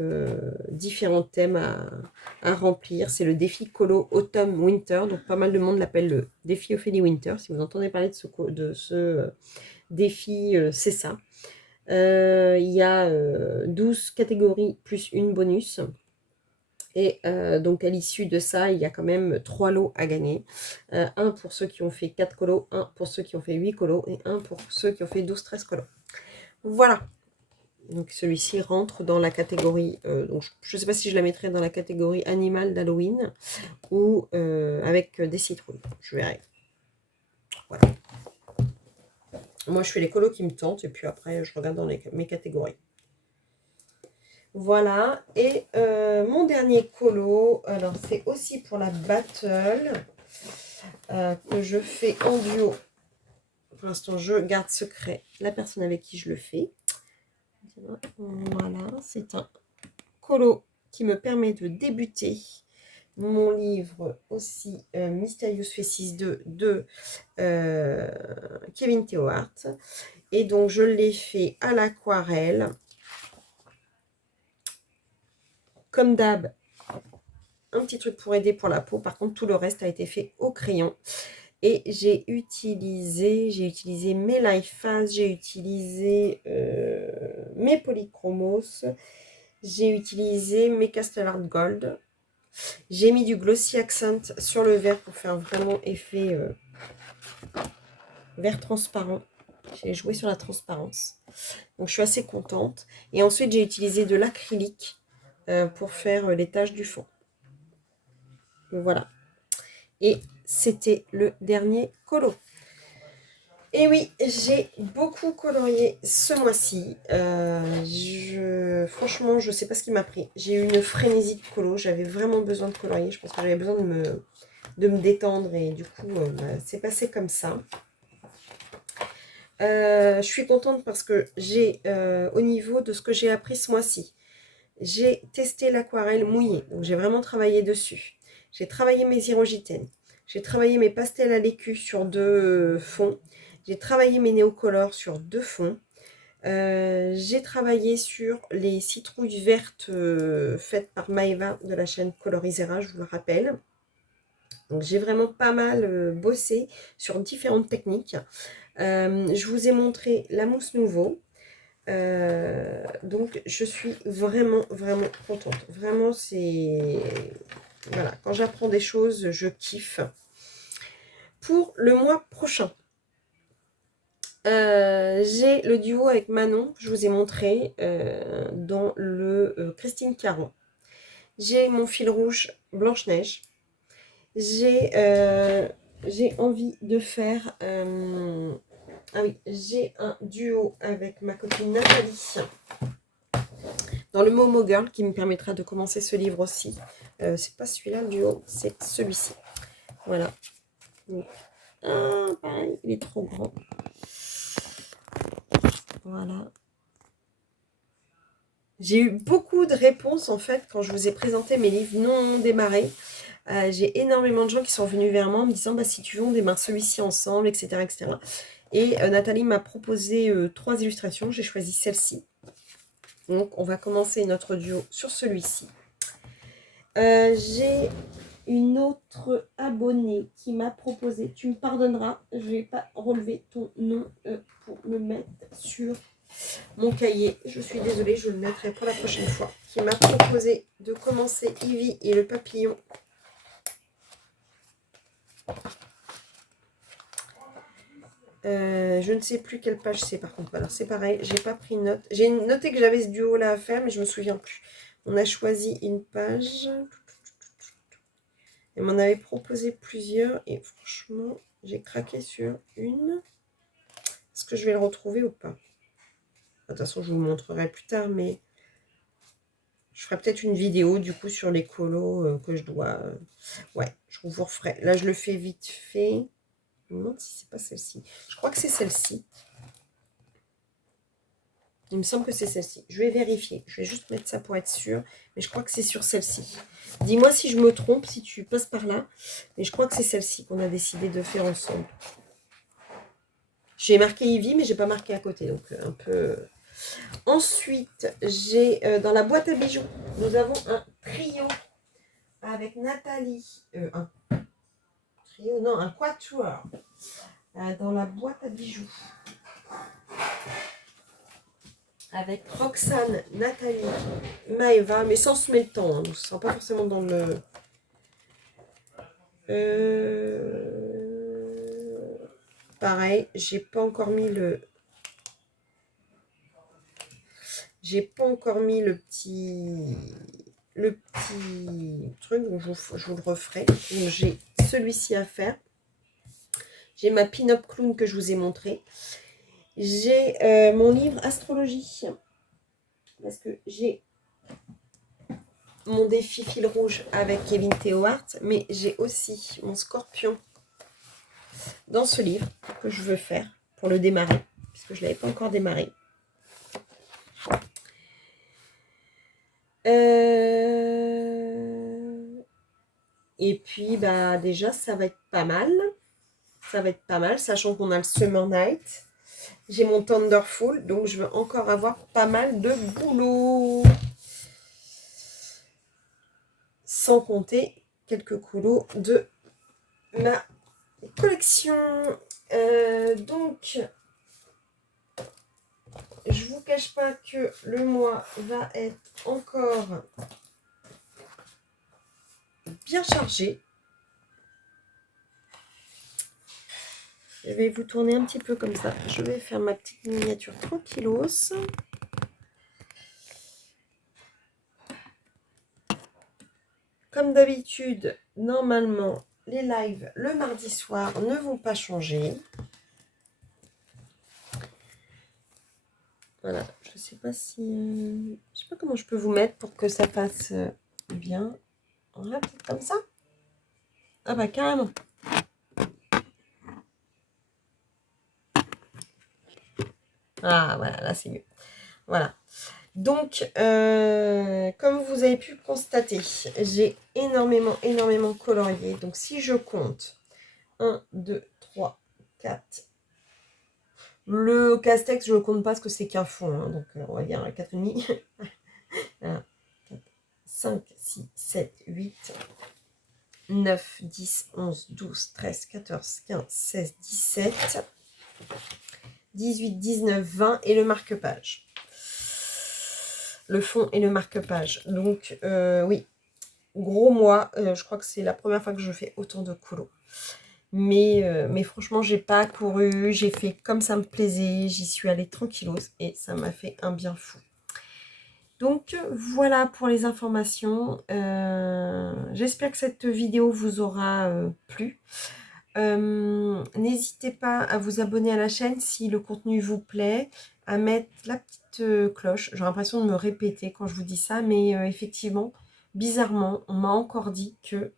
différents thèmes à remplir. C'est le défi colo automne-winter. Donc pas mal de monde l'appelle le défi Ophélie Winter. Si vous entendez parler de ce défi, c'est ça. Il y a 12 catégories plus une bonus. Et donc à l'issue de ça, il y a quand même 3 lots à gagner. Un pour ceux qui ont fait 4 colos, un pour ceux qui ont fait 8 colos et un pour ceux qui ont fait 12-13 colos. Voilà. Donc celui-ci rentre dans la catégorie, donc je ne sais pas si je la mettrai dans la catégorie animal d'Halloween ou avec des citrouilles. Je verrai. Voilà. Moi, je fais les colos qui me tentent et puis après, je regarde dans mes catégories. Voilà. Et mon dernier colo, alors c'est aussi pour la battle que je fais en duo. Pour l'instant, je garde secret la personne avec qui je le fais. Voilà, c'est un colo qui me permet de débuter mon livre aussi Mysterious Faces 2 de Kevin Théohart. Et donc, je l'ai fait à l'aquarelle. Comme d'hab, un petit truc pour aider pour la peau. Par contre, tout le reste a été fait au crayon. Et j'ai utilisé mes Life Phase, j'ai utilisé mes Polychromos, j'ai utilisé mes Castell Art Gold. J'ai mis du Glossy Accent sur le verre pour faire vraiment effet vert transparent. J'ai joué sur la transparence. Donc je suis assez contente. Et ensuite j'ai utilisé de l'acrylique pour faire les taches du fond. Voilà. Et c'était le dernier colo. Et oui, j'ai beaucoup colorié ce mois-ci. Franchement, je ne sais pas ce qui m'a pris. J'ai eu une frénésie de colo. J'avais vraiment besoin de colorier. Je pense que j'avais besoin de me détendre. Et du coup, c'est passé comme ça. Je suis contente parce que j'ai, au niveau de ce que j'ai appris ce mois-ci, j'ai testé l'aquarelle mouillée. Donc, j'ai vraiment travaillé dessus. J'ai travaillé mes irogitènes. J'ai travaillé mes pastels à l'écu sur 2 fonds. J'ai travaillé mes néocolores sur 2 fonds. J'ai travaillé sur les citrouilles vertes faites par Maeva de la chaîne Colorisera, je vous le rappelle. Donc j'ai vraiment pas mal bossé sur différentes techniques. Je vous ai montré la mousse nouveau. Donc je suis vraiment contente. Vraiment c'est... Voilà, quand j'apprends des choses, je kiffe. Pour le mois prochain, j'ai le duo avec Manon, je vous ai montré dans le Christine Caron. J'ai mon fil rouge Blanche-Neige. J'ai envie de faire... ah oui, j'ai un duo avec ma copine Nathalie dans le Momo Girl qui me permettra de commencer ce livre aussi. C'est pas celui-là le duo, c'est celui-ci. Voilà. Donc, pareil, il est trop grand. Voilà. J'ai eu beaucoup de réponses en fait quand je vous ai présenté mes livres non démarrés. J'ai énormément de gens qui sont venus vers moi en me disant bah, si tu veux on démarre celui-ci ensemble, etc. etc. Et Nathalie m'a proposé 3 illustrations, j'ai choisi celle-ci. Donc on va commencer notre duo sur celui-ci. J'ai une autre abonnée qui m'a proposé, tu me pardonneras, je ne vais pas relever ton nom pour le mettre sur mon cahier. Je suis désolée, je le mettrai pour la prochaine fois. Qui m'a proposé de commencer Ivy et le papillon. Je ne sais plus quelle page c'est par contre. Alors c'est pareil, j'ai pas pris note. J'ai noté que j'avais ce duo là à faire, mais je me souviens plus. On a choisi une page. Elle m'en avait proposé plusieurs et franchement, j'ai craqué sur une. Est-ce que je vais le retrouver ou pas? De toute façon, je vous montrerai plus tard, mais je ferai peut-être une vidéo du coup sur les colos que je dois... Ouais, je vous referai. Là, je le fais vite fait. Je me demande si c'est pas celle-ci. Je crois que c'est celle-ci. Il me semble que c'est celle-ci. Je vais vérifier. Je vais juste mettre ça pour être sûr. Mais je crois que c'est sur celle-ci. Dis-moi si je me trompe, si tu passes par là. Mais je crois que c'est celle-ci qu'on a décidé de faire ensemble. J'ai marqué Ivy, mais j'ai pas marqué à côté. Donc un peu... Ensuite, j'ai dans la boîte à bijoux, nous avons un trio avec Nathalie. Un trio, non, un quatuor. Dans la boîte à bijoux. Avec Roxane, Nathalie, Maëva, mais sans se mettre le temps. Hein, ce ne sera pas forcément dans le... Pareil, j'ai pas encore mis le... J'ai pas encore mis le petit truc, donc je vous le referai. Donc j'ai celui-ci à faire. J'ai ma pin-up clown que je vous ai montré. J'ai mon livre astrologie. Parce que j'ai mon défi fil rouge avec Kevin Théohart, mais j'ai aussi mon scorpion dans ce livre que je veux faire pour le démarrer, puisque je ne l'avais pas encore démarré. Et puis, bah déjà, ça va être pas mal. Ça va être pas mal, sachant qu'on a le Summer Night. J'ai mon Thunderful, donc je vais encore avoir pas mal de boulot. Sans compter quelques colos de ma collection. Donc, je vous cache pas que le mois va être encore bien chargé. Je vais vous tourner un petit peu comme ça. Je vais faire ma petite miniature tranquillos. Comme d'habitude, normalement, les lives le mardi soir ne vont pas changer. Voilà, je sais pas si... je sais pas comment je peux vous mettre pour que ça fasse bien. Voilà, peut-être comme ça. Ah bah carrément. Ah voilà, là c'est mieux. Voilà. Donc, comme vous avez pu le constater, j'ai énormément colorié. Donc, si je compte 1, 2, 3, 4. Le castex, je ne le compte pas parce que c'est qu'un fond. Hein, donc, on va dire 4,5. 1, 4, 5, 6, 7, 8, 9, 10, 11, 12, 13, 14, 15, 16, 17, 18, 19, 20 et le marque-page. Le fond et le marque-page. Donc, oui, gros mois. Je crois que c'est la première fois que je fais autant de colos. Mais franchement, j'ai pas couru. J'ai fait comme ça me plaisait. J'y suis allée tranquillos et ça m'a fait un bien fou. Donc, voilà pour les informations. J'espère que cette vidéo vous aura plu. N'hésitez pas à vous abonner à la chaîne si le contenu vous plaît, à mettre la petite cloche. J'ai l'impression de me répéter quand je vous dis ça, mais effectivement, bizarrement, on m'a encore dit que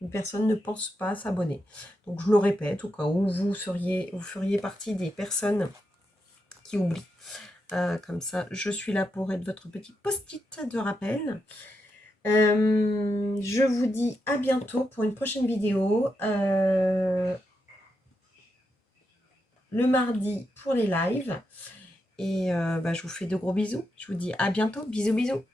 une personne ne pense pas s'abonner. Donc je le répète, au cas où vous feriez partie des personnes qui oublient. Comme ça, je suis là pour être votre petit post-it de rappel. Je vous dis à bientôt pour une prochaine vidéo. Le mardi pour les lives. Et je vous fais de gros bisous. Je vous dis à bientôt. Bisous, bisous.